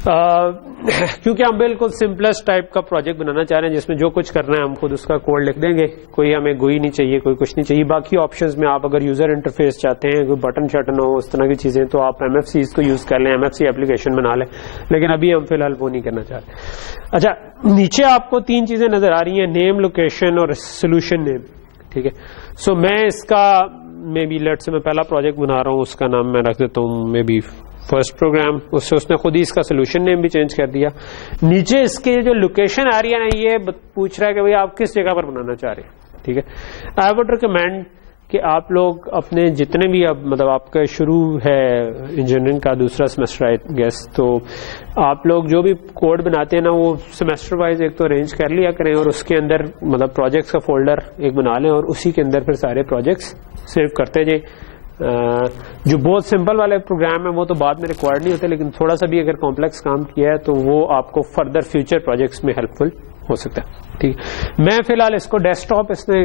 کیونکہ ہم بالکل سمپلسٹ ٹائپ کا پروجیکٹ بنانا چاہ رہے ہیں جس میں جو کچھ کرنا ہے ہم خود اس کا کوڈ لکھ دیں گے, کوئی ہمیں گوئی نہیں چاہیے, کوئی کچھ نہیں چاہیے. باقی آپشنز میں آپ اگر یوزر انٹرفیس چاہتے ہیں, کوئی بٹن شٹن ہو اس طرح کی چیزیں, تو آپ MFCs کو یوز کر لیں, MFC ایپلیکیشن بنا لیں, لیکن ابھی ہم فی الحال وہ نہیں کرنا چاہ رہے. اچھا نیچے آپ کو 3 چیزیں نظر آ رہی ہیں, نیم, لوکیشن اور سولوشن نیم. ٹھیک ہے سو میں اس کا مے بی لیٹ سے میں پہلا پروجیکٹ بنا رہا ہوں, اس کا نام میں رکھ دیتا ہوں مے بی فرسٹ پروگرام. اس نے خود ہی اس کا سولوشن نیم بھی چینج کر دیا. نیچے اس کے جو لوکیشن آ رہی ہے نا, یہ پوچھ رہا ہے کہ بھائی آپ کس جگہ پر بنانا چاہ رہے ہیں. ٹھیک ہے آئی وڈ ریکمینڈ کہ آپ لوگ اپنے جتنے بھی اب مطلب آپ کا شروع ہے انجینئرنگ کا دوسرا سیمسٹر آئی گیس, تو آپ لوگ جو بھی کوڈ بناتے ہیں نا وہ سیمسٹر وائز ایک تو ارینج کر لیا کریں اور اس کے اندر مطلب پروجیکٹس کا فولڈر ایک بنا لیں اور اسی کے اندر پھر سارے پروجیکٹس سیو کرتے جائیں. جو بہت سمپل والے پروگرام ہیں وہ تو بعد میں ریکوائرڈ نہیں ہوتے, لیکن تھوڑا سا بھی اگر کمپلیکس کام کیا ہے تو وہ آپ کو فردر فیوچر پروجیکٹس میں ہیلپ فل ہو سکتا ہے. ٹھیک میں فی الحال اس کو ڈیسک ٹاپ اس نے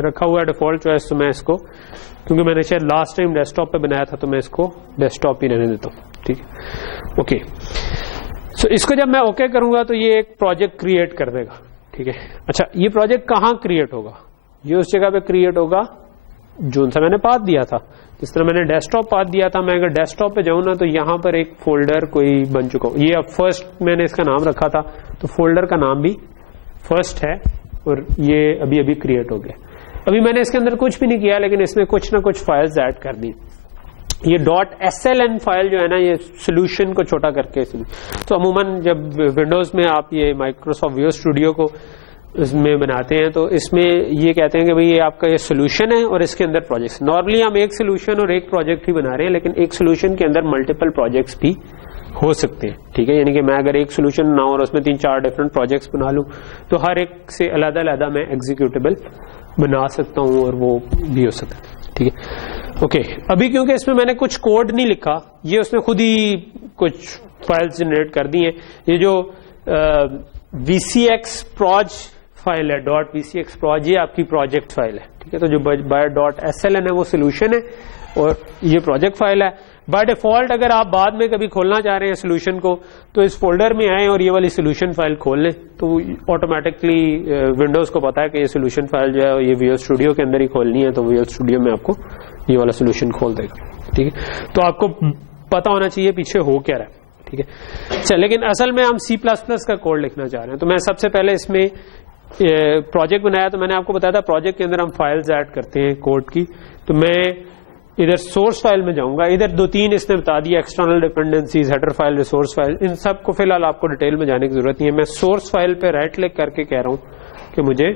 رکھا ہوا ہے ڈیفالٹ چوائس, تو میں اس کو کیونکہ میں نے شاید لاسٹ ٹائم ڈیسک ٹاپ پہ بنایا تھا تو میں اس کو ڈیسک ٹاپ ہی رہنے دیتا ہوں. ٹھیک اوکے سو اس کو جب میں اوکے کروں گا تو یہ ایک پروجیکٹ کریٹ کر دے گا. ٹھیک ہے اچھا یہ پروجیکٹ کہاں کریٹ ہوگا؟ یہ اس جگہ پہ کریٹ ہوگا جو سا میں نے پاتھ دیا تھا. جس طرح میں نے ڈیسک ٹاپ پاتھ دیا تھا, میں اگر ڈیسک ٹاپ پہ جاؤں نا تو یہاں پر ایک فولڈر کوئی بن چکا ہو. یہ اب فرسٹ میں نے اس کا نام رکھا تھا تو فولڈر کا نام بھی فرسٹ ہے اور یہ ابھی ابھی کریٹ ہو گیا. ابھی میں نے اس کے اندر کچھ بھی نہیں کیا لیکن اس میں کچھ نہ کچھ فائلز ایڈ کر دی. یہ .sln فائل جو ہے نا یہ سولوشن کو چھوٹا کر کے, تو عموماً جب ونڈوز میں آپ یہ مائکروسافٹ ویو اسٹوڈیو کو اس میں بناتے ہیں تو اس میں یہ کہتے ہیں کہ بھئی یہ آپ کا یہ سولوشن ہے اور اس کے اندر پروجیکٹس. نارملی ہم ایک سولوشن اور ایک پروجیکٹ ہی بنا رہے ہیں لیکن ایک سولوشن کے اندر ملٹیپل پروجیکٹس بھی ہو سکتے ہیں. ٹھیک ہے یعنی کہ میں اگر ایک سولوشن بناؤں اور اس میں 3-4 ڈفرنٹ پروجیکٹس بنا لوں تو ہر ایک سے علیحدہ علیحدہ میں ایگزیکیوٹیبل بنا سکتا ہوں اور وہ بھی ہو سکتا ہے. ٹھیک ہے اوکے ابھی کیونکہ اس میں میں نے کچھ کوڈ نہیں لکھا, یہ اس نے خود ہی کچھ فائلز جنریٹ کر دی ہیں. یہ جو VCX proj فائل ہے .vcxproj یہ آپ کی پروجیکٹ فائل ہے. ٹھیک ہے تو جو بائی .sln ہے وہ سولوشن ہے اور یہ پروجیکٹ فائل ہے. بائی ڈیفالٹ اگر آپ بعد میں کبھی کھولنا چاہ رہے ہیں سولوشن کو تو اس فولڈر میں آئیں اور یہ والی سولوشن فائل کھول لیں تو آٹومیٹکلی ونڈوز کو پتا ہے کہ یہ سولوشن فائل جو ہے یہ ویو اسٹوڈیو کے اندر ہی کھولنی ہے تو ویو اسٹوڈیو میں آپ کو یہ والا سولوشن کھول دے گا. ٹھیک ہے تو آپ کو پتا ہونا چاہیے پیچھے ہو کیا رہا ہے. ٹھیک ہے اچھا لیکن اصل میں ہم C++ کا کوڈ لکھنا چاہ رہے ہیں. تو میں سب سے پہلے اس میں پروجیکٹ بنایا تو میں نے آپ کو بتایا تھا پروجیکٹ کے اندر ہم فائلز ایڈ کرتے ہیں کوڈ کی. تو میں ادھر سورس فائل میں جاؤں گا, ادھر 2-3 اس نے بتا دیا external dependencies, header file, resource file, ان سب کو فی الحال آپ کو ڈیٹیل میں جانے کی ضرورت نہیں ہے. میں سورس فائل پہ رائٹ کلک کر کے کہہ رہا ہوں کہ مجھے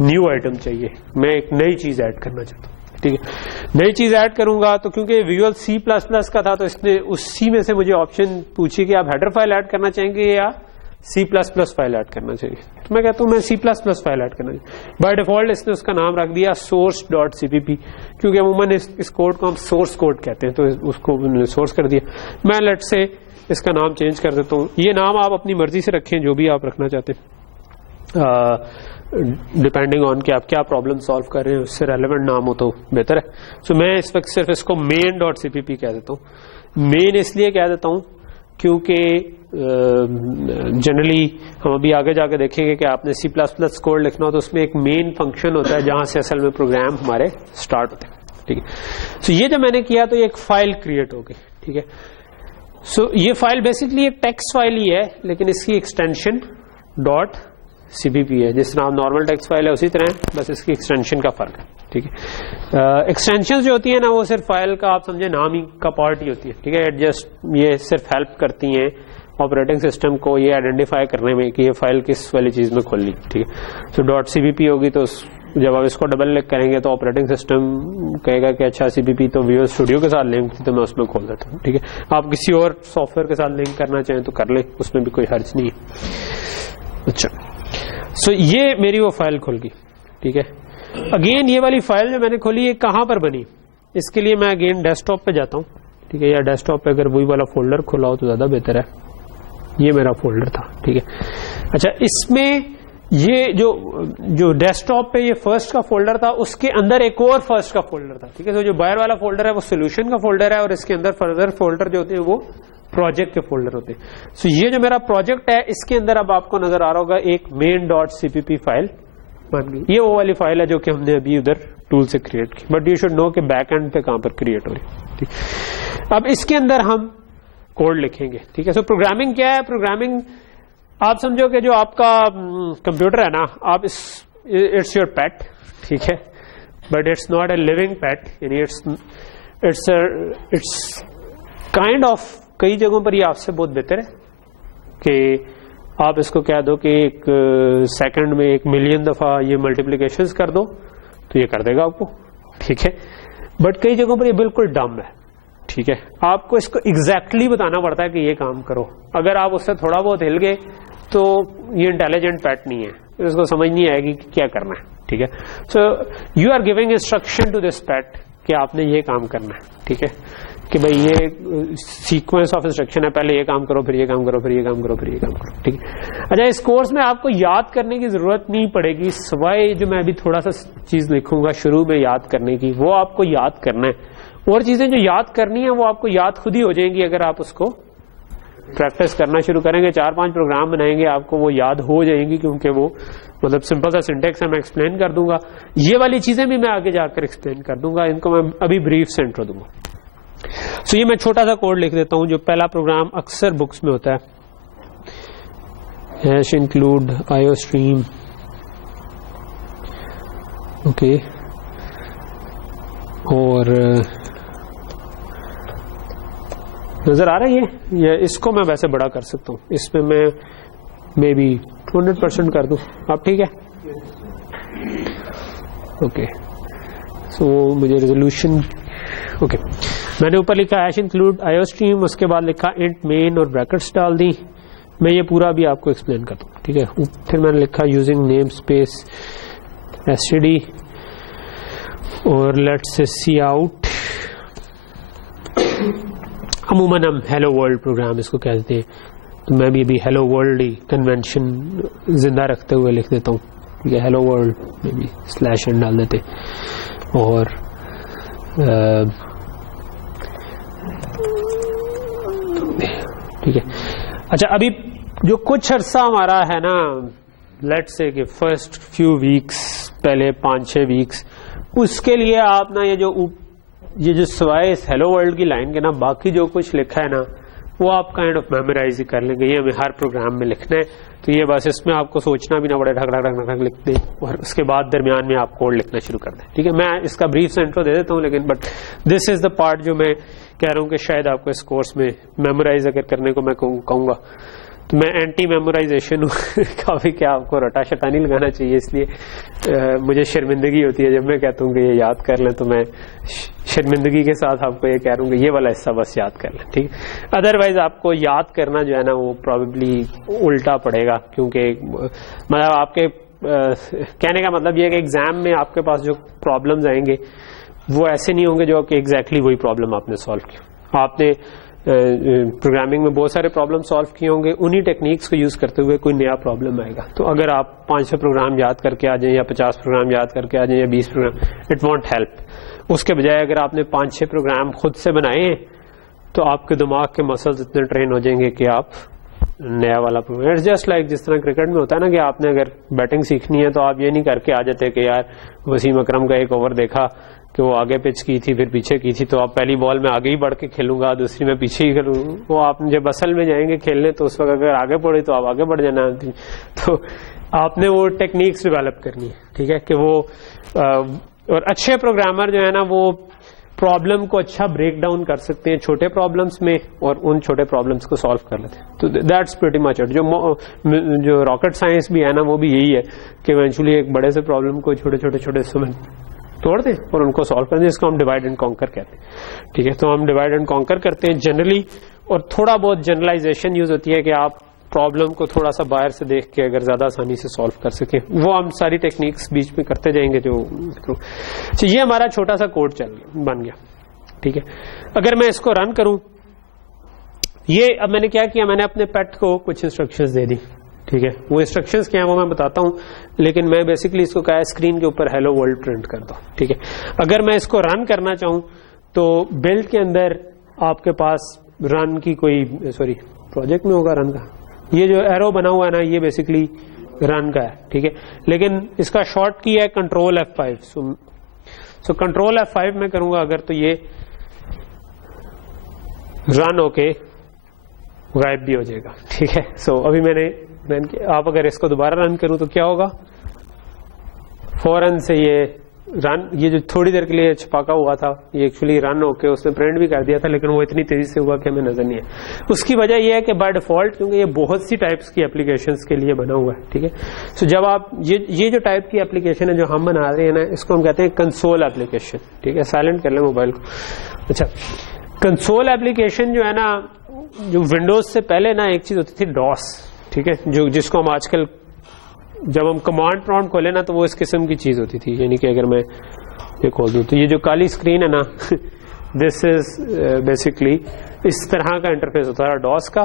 نیو آئٹم چاہیے, میں ایک نئی چیز ایڈ کرنا چاہتا ہوں. ٹھیک ہے نئی چیز ایڈ کروں گا تو کیونکہ ویژول C++ کا تھا تو اس نے اسی میں سے مجھے آپشن پوچھی کہ آپ ہیڈر فائل ایڈ کرنا چاہیں گے یا C plus plus file add کرنا چاہیے. تو میں کہتا ہوں میں C plus plus file add کرنا چاہیے. بائی ڈیفالٹ اس نے اس کا نام رکھ دیا سورس ڈاٹ سی پی پی, کیونکہ عموماً اس کوڈ کو ہم سورس کوڈ کہتے ہیں, تو اس کو سورس کر دیا. میں لیٹ سے اس کا نام چینج کر دیتا ہوں. یہ نام آپ اپنی مرضی سے رکھیں جو بھی آپ رکھنا چاہتے ہیں, ڈپینڈنگ آن کہ آپ کیا پرابلم سالو کر رہے ہیں, اس سے ریلیونٹ نام ہو تو بہتر ہے. سو میں اس وقت صرف اس کو مین ڈاٹ سی پی پی کہہ دیتا ہوں. مین اس لیے کہہ دیتا ہوں کیونکہ جنرلی ہم ابھی آگے جا کے دیکھیں گے کہ آپ نے سی پلس پلس کوڈ لکھنا ہو تو اس میں ایک مین فنکشن ہوتا ہے جہاں سے اصل میں پروگرام ہمارے اسٹارٹ ہوتے ہیں. ٹھیک ہے, سو یہ جو میں نے کیا تو یہ ایک فائل کریٹ ہو گئی. ٹھیک ہے, سو یہ فائل بیسکلی ایک ٹیکسٹ فائل ہی ہے, لیکن اس کی ایکسٹینشن ڈاٹ سی پی پی ہے. جس طرح نارمل ٹیکسٹ فائل ہے اسی طرح ہے, بس اس کی ایکسٹینشن کا فرق ہے. ٹھیک ہے, ایکسٹینشن جو ہوتی ہیں نا وہ صرف فائل کا آپ سمجھے نام ہی کا پارٹ ہی ہوتی ہے. ٹھیک ہے, جسٹ یہ صرف ہیلپ کرتی ہیں آپریٹنگ سسٹم کو یہ آئیڈینٹیفائی کرنے میں کہ یہ فائل کس والی چیز میں کھولنی. ٹھیک ہے, تو ڈاٹ سی پی پی ہوگی تو جب آپ اس کو ڈبل کلک کریں گے تو آپریٹنگ سسٹم کہے گا کہ اچھا سی پی پی تو ویژوئل اسٹوڈیو کے ساتھ لنک تھی تو میں اس میں کھول دیتا ہوں. ٹھیک ہے, آپ کسی اور سافٹ ویئر کے ساتھ لنک کرنا چاہیں تو کر لیں, اس میں بھی کوئی حرج نہیں ہے. اچھا, سو یہ میری وہ فائل کھل گئی. ٹھیک ہے, اگین یہ والی فائل جو میں نے کھولی یہ کہاں پر بنی, اس کے لیے میں اگین ڈیسک ٹاپ پہ جاتا ہوں. ٹھیک ہے, یا ڈیسک ٹاپ پہ اگر وہی والا فولڈر کھلا ہو تو زیادہ بہتر ہے. یہ میرا فولڈر تھا. ٹھیک ہے, اچھا اس میں یہ جو ڈیسک ٹاپ پہ یہ فرسٹ کا فولڈر تھا اس کے اندر ایک اور فرسٹ کا فولڈر تھا. ٹھیک ہے, تو جو باہر والا فولڈر ہے وہ سولوشن کا فولڈر ہے اور اس کے اندر فردر فولڈر جو ہوتے ہیں وہ پروجیکٹ کے فولڈر ہوتے ہیں. سو یہ جو میرا پروجیکٹ ہے اس کے اندر اب آپ کو نظر آ رہا ہوگا ایک مین ڈاٹ سی پی پی فائل بن گئی. یہ وہ والی فائل ہے جو کہ ہم نے ابھی ادھر ٹول سے کریٹ کی, بٹ یو شوڈ نو کہ بیک اینڈ پہ کہاں پر کریٹ ہو رہی. اب اس کے اندر ہم کوڈ لکھیں گے. ٹھیک ہے, سو پروگرامنگ کیا ہے, پروگرامنگ آپ سمجھو کہ جو آپ کا کمپیوٹر ہے نا, آپ اٹس یور پیٹ. ٹھیک ہے, but it's not a living pet, یعنی اٹس کائنڈ آف, کئی جگہوں پر یہ آپ سے بہت بہتر ہے کہ آپ اس کو کہہ دو کہ ایک سیکنڈ میں 1,000,000 دفعہ یہ ملٹیپلیکیشنز کر دو تو یہ کر دے گا آپ کو. ٹھیک ہے, بٹ کئی جگہوں پر یہ بالکل ڈم ہے. ٹھیک ہے, آپ کو اس کو ایگزیکٹلی بتانا پڑتا ہے کہ یہ کام کرو. اگر آپ اس سے تھوڑا بہت ہل گئے تو یہ انٹیلیجنٹ پیٹ نہیں ہے, اس کو سمجھ نہیں آئے گی کہ کیا کرنا ہے. ٹھیک ہے, so you are giving instruction to this pet کہ آپ نے یہ کام کرنا ہے. ٹھیک ہے, کہ بھائی یہ سیکوینس آف انسٹرکشن ہے, پہلے یہ کام کرو, پھر یہ کام کرو, پھر یہ کام کرو, پھر یہ کام کرو. ٹھیک ہے, اچھا اس کورس میں آپ کو یاد کرنے کی ضرورت نہیں پڑے گی سوائے جو میں ابھی تھوڑا سا چیز لکھوں گا شروع میں یاد کرنے کی, وہ آپ کو یاد کرنا ہے. اور چیزیں جو یاد کرنی ہیں وہ آپ کو یاد خود ہی ہو جائیں گی اگر آپ اس کو پریکٹس کرنا شروع کریں گے. 4-5 پروگرام بنائیں گے, آپ کو وہ یاد ہو جائیں گی, کیونکہ وہ مطلب سمپل سا سنٹیکس ہے, میں ایکسپلین کر دوں گا. یہ والی چیزیں بھی میں آگے جا کر ایکسپلین کر دوں گا, ان کو میں ابھی بریف سے انٹرو دوں گا. سو یہ میں چھوٹا سا کوڈ لکھ دیتا ہوں. جو پہلا پروگرام اکثر بکس میں ہوتا ہے, hash include I O stream. Okay, اور نظر آ رہا ہے یہ, اس کو میں ویسے بڑا کر سکتا ہوں, اس میں میں مے بی 200% کر دوں. آپ ٹھیک ہے, اوکے. سو مجھے ریزولوشن, اوکے, میں نے اوپر لکھا hash include I O stream, اس کے بعد لکھا انٹ مین اور بریکٹس ڈال دی. میں یہ پورا بھی آپ کو ایکسپلین کرتا ہوں. ٹھیک ہے, پھر میں نے لکھا یوزنگ نیم اسپیس ایس ٹی ڈی اور لیٹ سے سی آؤٹ. عموماً ہم ہیلو ورلڈ پروگرام اس کو کہتے ہیں, تو میں بھی ابھی ہیلو ورلڈ ہی کنونشن زندہ رکھتے ہوئے لکھ دیتا ہوں. ٹھیک ہے, ہیلو ورلڈ میں بھی سلیش ان ڈال دیتے. اور ٹھیک ہے, اچھا ابھی جو کچھ عرصہ ہمارا ہے نا, لیٹ سے کہ فرسٹ فیو ویکس, پہلے 5-6 ویکس, اس کے لیے آپ نا یہ جو سوائے اس ہیلو ورلڈ کی لائن کے نا باقی جو کچھ لکھا ہے نا وہ آپ کائنڈ آف میمورائز ہی کر لیں گے. یہ ہمیں ہر پروگرام میں لکھنا ہے, تو یہ بس اس میں آپ کو سوچنا بھی نہ پڑے, ڈھک ڈھک ڈھک ڈھک لکھ دیں اور اس کے بعد درمیان میں آپ کوڈ لکھنا شروع کر دیں. ٹھیک ہے, میں اس کا بریف سے انٹرو دے دیتا ہوں, لیکن but this is the part جو میں کہہ رہا ہوں کہ شاید آپ کو اس کورس میں میمورائز اگر کرنے کو میں کہوں گا تو میں اینٹی میمورائزیشن ہوں کافی، کیا آپ کو رٹا شٹا نہیں لگانا چاہیے، اس لیے مجھے شرمندگی ہوتی ہے جب میں کہتا ہوں کہ یہ یاد کر لیں، تو میں شرمندگی کے ساتھ آپ کو یہ کہہ رہا ہوں کہ یہ والا حصہ بس یاد کر لیں، ٹھیک. ادروائز آپ کو یاد کرنا جو ہے نا وہ پرابیبلی الٹا پڑے گا، کیونکہ مطلب آپ کے کہنے کا مطلب یہ ہے کہ ایگزام میں آپ کے پاس جو پرابلمز آئیں گے وہ ایسے نہیں ہوں گے جو کہ ایگزیکٹلی وہی پرابلم آپ نے سالو کی. آپ نے پروگرامنگ میں بہت سارے پرابلم سالو کیے ہوں گے، انہی ٹیکنیکس کو یوز کرتے ہوئے کوئی نیا پرابلم آئے گا. تو اگر آپ 500 پروگرام یاد کر کے آ جائیں یا 50 پروگرام یاد کر کے آ جائیں یا 20 پروگرام، اٹ وانٹ ہیلپ. اس کے بجائے اگر آپ نے 5-6 پروگرام خود سے بنائے ہیں تو آپ کے دماغ کے مسلز اتنے ٹرین ہو جائیں گے کہ آپ نیا والا پروگرام. اٹس جسٹ لائک جس طرح کرکٹ میں ہوتا ہے نا کہ آپ نے اگر بیٹنگ سیکھنی ہے تو آپ یہ نہیں کر کے آ جاتے کہ یار وسیم اکرم کا ایک اوور دیکھا کہ وہ آگے پچ کی تھی پھر پیچھے کی تھی تو آپ پہلی بال میں آگے ہی بڑھ کے کھیلوں گا، دوسری میں پیچھے ہی کروں. وہ آپ جب اصل میں جائیں گے کھیلنے تو اس وقت اگر آگے پڑے تو آپ آگے بڑھ جانا. تو آپ نے وہ ٹیکنیکس ڈیولپ کرنی ہے، ٹھیک ہے، کہ وہ اور اچھے پروگرامر جو ہے نا وہ پرابلم کو اچھا بریک ڈاؤن کر سکتے ہیں چھوٹے پرابلمس میں اور ان چھوٹے پرابلمس کو سالو کر لیتے ہیں. تو دیٹس پریٹی مچ اٹ. جو راکٹ سائنس بھی ہے نا وہ بھی یہی ہے کہ ایونچولی ایک بڑے سے پرابلم کو چھوٹے چھوٹے چھوٹے حصوں میں توڑ دیں اور ان کو سالو کر دیں، جس کو ہم ڈیوائڈ اینڈ کانکر کہتے ہیں، ٹھیک ہے. تو ہم ڈیوائڈ اینڈ کانکر کرتے ہیں جنرلی، اور تھوڑا بہت جنرلائزیشن یوز ہوتی ہے کہ آپ پرابلم کو تھوڑا سا باہر سے دیکھ کے اگر زیادہ آسانی سے سالو کر سکیں. وہ ہم ساری ٹیکنیکس بیچ میں کرتے جائیں گے. جو یہ ہمارا چھوٹا سا کوڈ بن گیا، ٹھیک ہے. اگر میں اس کو رن کروں، یہ اب میں نے کیا کیا، میں نے اپنے پیٹ کو کچھ انسٹرکشنز دے دی، ٹھیک ہے. وہ انسٹرکشنز کیا ہیں وہ میں بتاتا ہوں، لیکن میں بیسکلی اس کو کہا ہے اسکرین کے اوپر ہیلو ورلڈ پرنٹ کر دو، ٹھیک ہے. اگر میں اس کو رن کرنا چاہوں تو بلڈ کے اندر آپ کے پاس رن کی کوئی پروجیکٹ میں ہوگا رن کا، یہ جو ایرو بنا ہوا ہے نا یہ بیسکلی رن کا ہے، ٹھیک ہے. لیکن اس کا شارٹ کی ہے control F5. So control F5 میں کروں گا اگر تو یہ رن ہو کے غائب بھی ہو جائے گا، ٹھیک ہے. سو ابھی میں نے آپ اگر اس کو دوبارہ رن کروں تو کیا ہوگا، فوراً سے یہ رن، یہ جو تھوڑی دیر کے لیے چھپاکا ہوا تھا یہ ایکچولی رن ہو کے اس نے پرنٹ بھی کر دیا تھا، لیکن وہ اتنی تیزی سے ہوا کہ ہمیں نظر نہیں ہے. اس کی وجہ یہ ہے کہ بائی ڈیفالٹ کیونکہ یہ بہت سی ٹائپس کی اپلیکیشنز کے لیے بنا ہوا ہے، ٹھیک ہے. سو جب آپ یہ جو ٹائپ کی اپلیکیشن ہے جو ہم بنا رہے ہیں نا اس کو ہم کہتے ہیں کنسول اپلیکیشن، ٹھیک ہے. سائلنٹ کر لیں موبائل کو. اچھا، کنسول اپلیکیشن جو ہے نا، جو ونڈوز سے پہلے نا ایک چیز ہوتی تھی ڈاس، ٹھیک ہے، جس کو ہم آج کل جب ہم کمانڈ پرامپٹ کھولے نا تو وہ اس قسم کی چیز ہوتی تھی. یعنی کہ اگر میں یہ کھول دوں تو یہ جو کالی اسکرین ہے نا دس از بیسکلی اس طرح کا انٹرفیس ہوتا ہے ڈاس کا.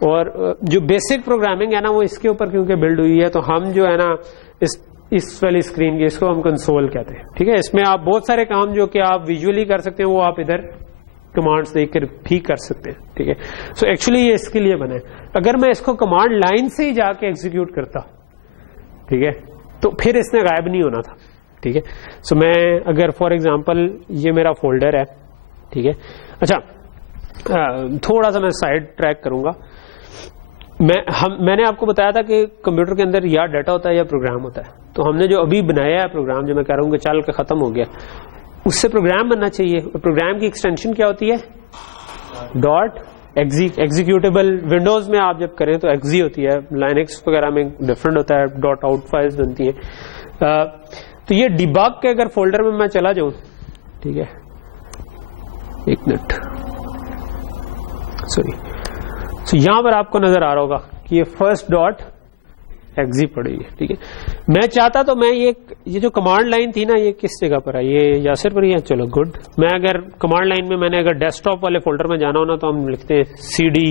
اور جو بیسک پروگرامنگ ہے نا وہ اس کے اوپر کیونکہ بلڈ ہوئی ہے تو ہم جو ہے نا اس والی اسکرین کی اس کو ہم کنسول کہتے ہیں، ٹھیک ہے. اس میں آپ بہت سارے کام جو کہ آپ ویژولی کر سکتے ہیں وہ آپ ادھر کمانڈس دیکھ کر بھی کر سکتے ہیں، ٹھیک ہے. سو ایکچولی یہ اس کے لیے بنا ہے. اگر میں اس کو کمانڈ لائن سے ہی جا کے ایگزیکیوٹ کرتا، ٹھیک ہے، تو پھر اس نے غائب نہیں ہونا تھا، ٹھیک ہے. سو میں اگر فار ایگزامپل یہ میرا فولڈر ہے، ٹھیک ہے. اچھا، تھوڑا سا میں سائڈ ٹریک کروں گا. میں نے آپ کو بتایا تھا کہ کمپیوٹر کے اندر یا ڈیٹا ہوتا ہے یا پروگرام ہوتا ہے. تو ہم نے جو ابھی بنایا ہے پروگرام، جو میں کہہ رہا ہوں کہ چل کے ختم ہو گیا، اس سے پروگرام بننا چاہیے. پروگرام کی ایکسٹینشن کیا ہوتی ہے، ڈاٹ ایگزیکیوٹیبل. ونڈوز میں آپ جب کریں تو ایگزی ہوتی ہے، لائنکس وغیرہ میں ڈفرنٹ ہوتا ہے، ڈاٹ آؤٹ فائلز بنتی ہیں. تو یہ ڈیبگ کے اگر فولڈر میں میں چلا جاؤں، ٹھیک ہے، ایک منٹ، سوری. سو یہاں پر آپ کو نظر آ رہا ہوگا کہ یہ فرسٹ ڈاٹ ایگزی پڑی ہے، ٹھیک ہے. میں چاہتا تو میں یہ جو کمانڈ لائن تھی نا یہ کس جگہ پر ہے، یہ یاسر پر ہی ہے. چلو گڈ. میں اگر کمانڈ لائن میں نے اگر ڈیسک ٹاپ والے فولڈر میں جانا ہونا تو ہم لکھتے ہیں CD/.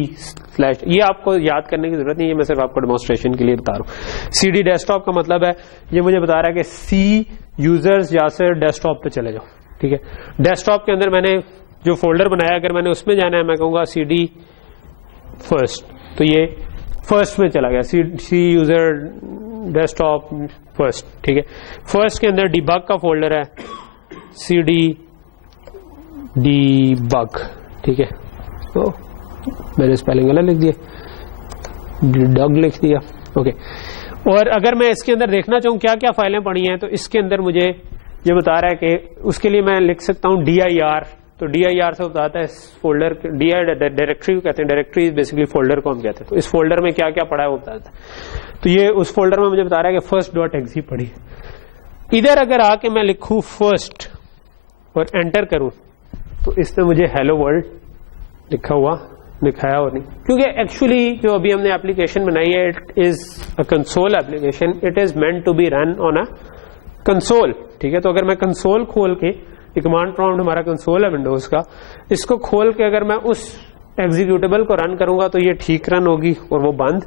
یہ آپ کو یاد کرنے کی ضرورت نہیں ہے، میں صرف آپ کو ڈیمونسٹریشن کے لیے بتا رہا ہوں. CD ڈیسک ٹاپ کا مطلب ہے یہ مجھے بتا رہا ہے کہ C users Yasir desktop پہ چلے جاؤ، ٹھیک ہے. ڈیسک ٹاپ کے اندر میں نے جو فولڈر بنایا اگر میں نے اس میں جانا ہے میں کہوں گا CD فرسٹ، تو یہ فرسٹ میں چلا گیا، سی یوزر ڈیسک ٹاپ فرسٹ، ٹھیک ہے. فرسٹ کے اندر ڈیبگ کا فولڈر ہے CD ڈیبگ، ٹھیک ہے. تو میں نے اسپیلنگ غلط لکھ دیا، ڈگ لکھ دیا، اوکے. اور اگر میں اس کے اندر دیکھنا چاہوں کیا کیا فائلیں پڑی ہیں تو اس کے اندر مجھے یہ بتا رہا ہے کہ اس کے لیے میں لکھ سکتا ہوں dir تو DIR سے بتاتا ہے اس فولڈر DIR ڈائریکٹری کو کہتے ہیں, ڈائریکٹری بیسکلی فولڈر کو ہم کہتے ہیں. تو اس فولڈر میں کیا کیا پڑا ہے وہ بتاتا ہے. تو یہ اس فولڈر میں مجھے بتا رہا ہے کہ first.exe پڑھی. ادھر اگر آ کے میں لکھوں فرسٹ اور انٹر کروں تو اس میں مجھے ہیلو ورلڈ لکھا ہوا دکھایا اور نہیں, کیونکہ ایکچولی جو ابھی ہم نے اپلیکیشن بنائی ہے it is a console application, it is meant to be run on a console. ٹھیک ہے, تو اگر میں کنسول کھول کے, کمانڈ پرومپٹ ہمارا کنسول ہے ونڈوز کا, اس کو کھول کے اگر میں اس ایگزیکیوٹیبل کو رن کروں گا تو یہ ٹھیک رن ہوگی اور وہ بند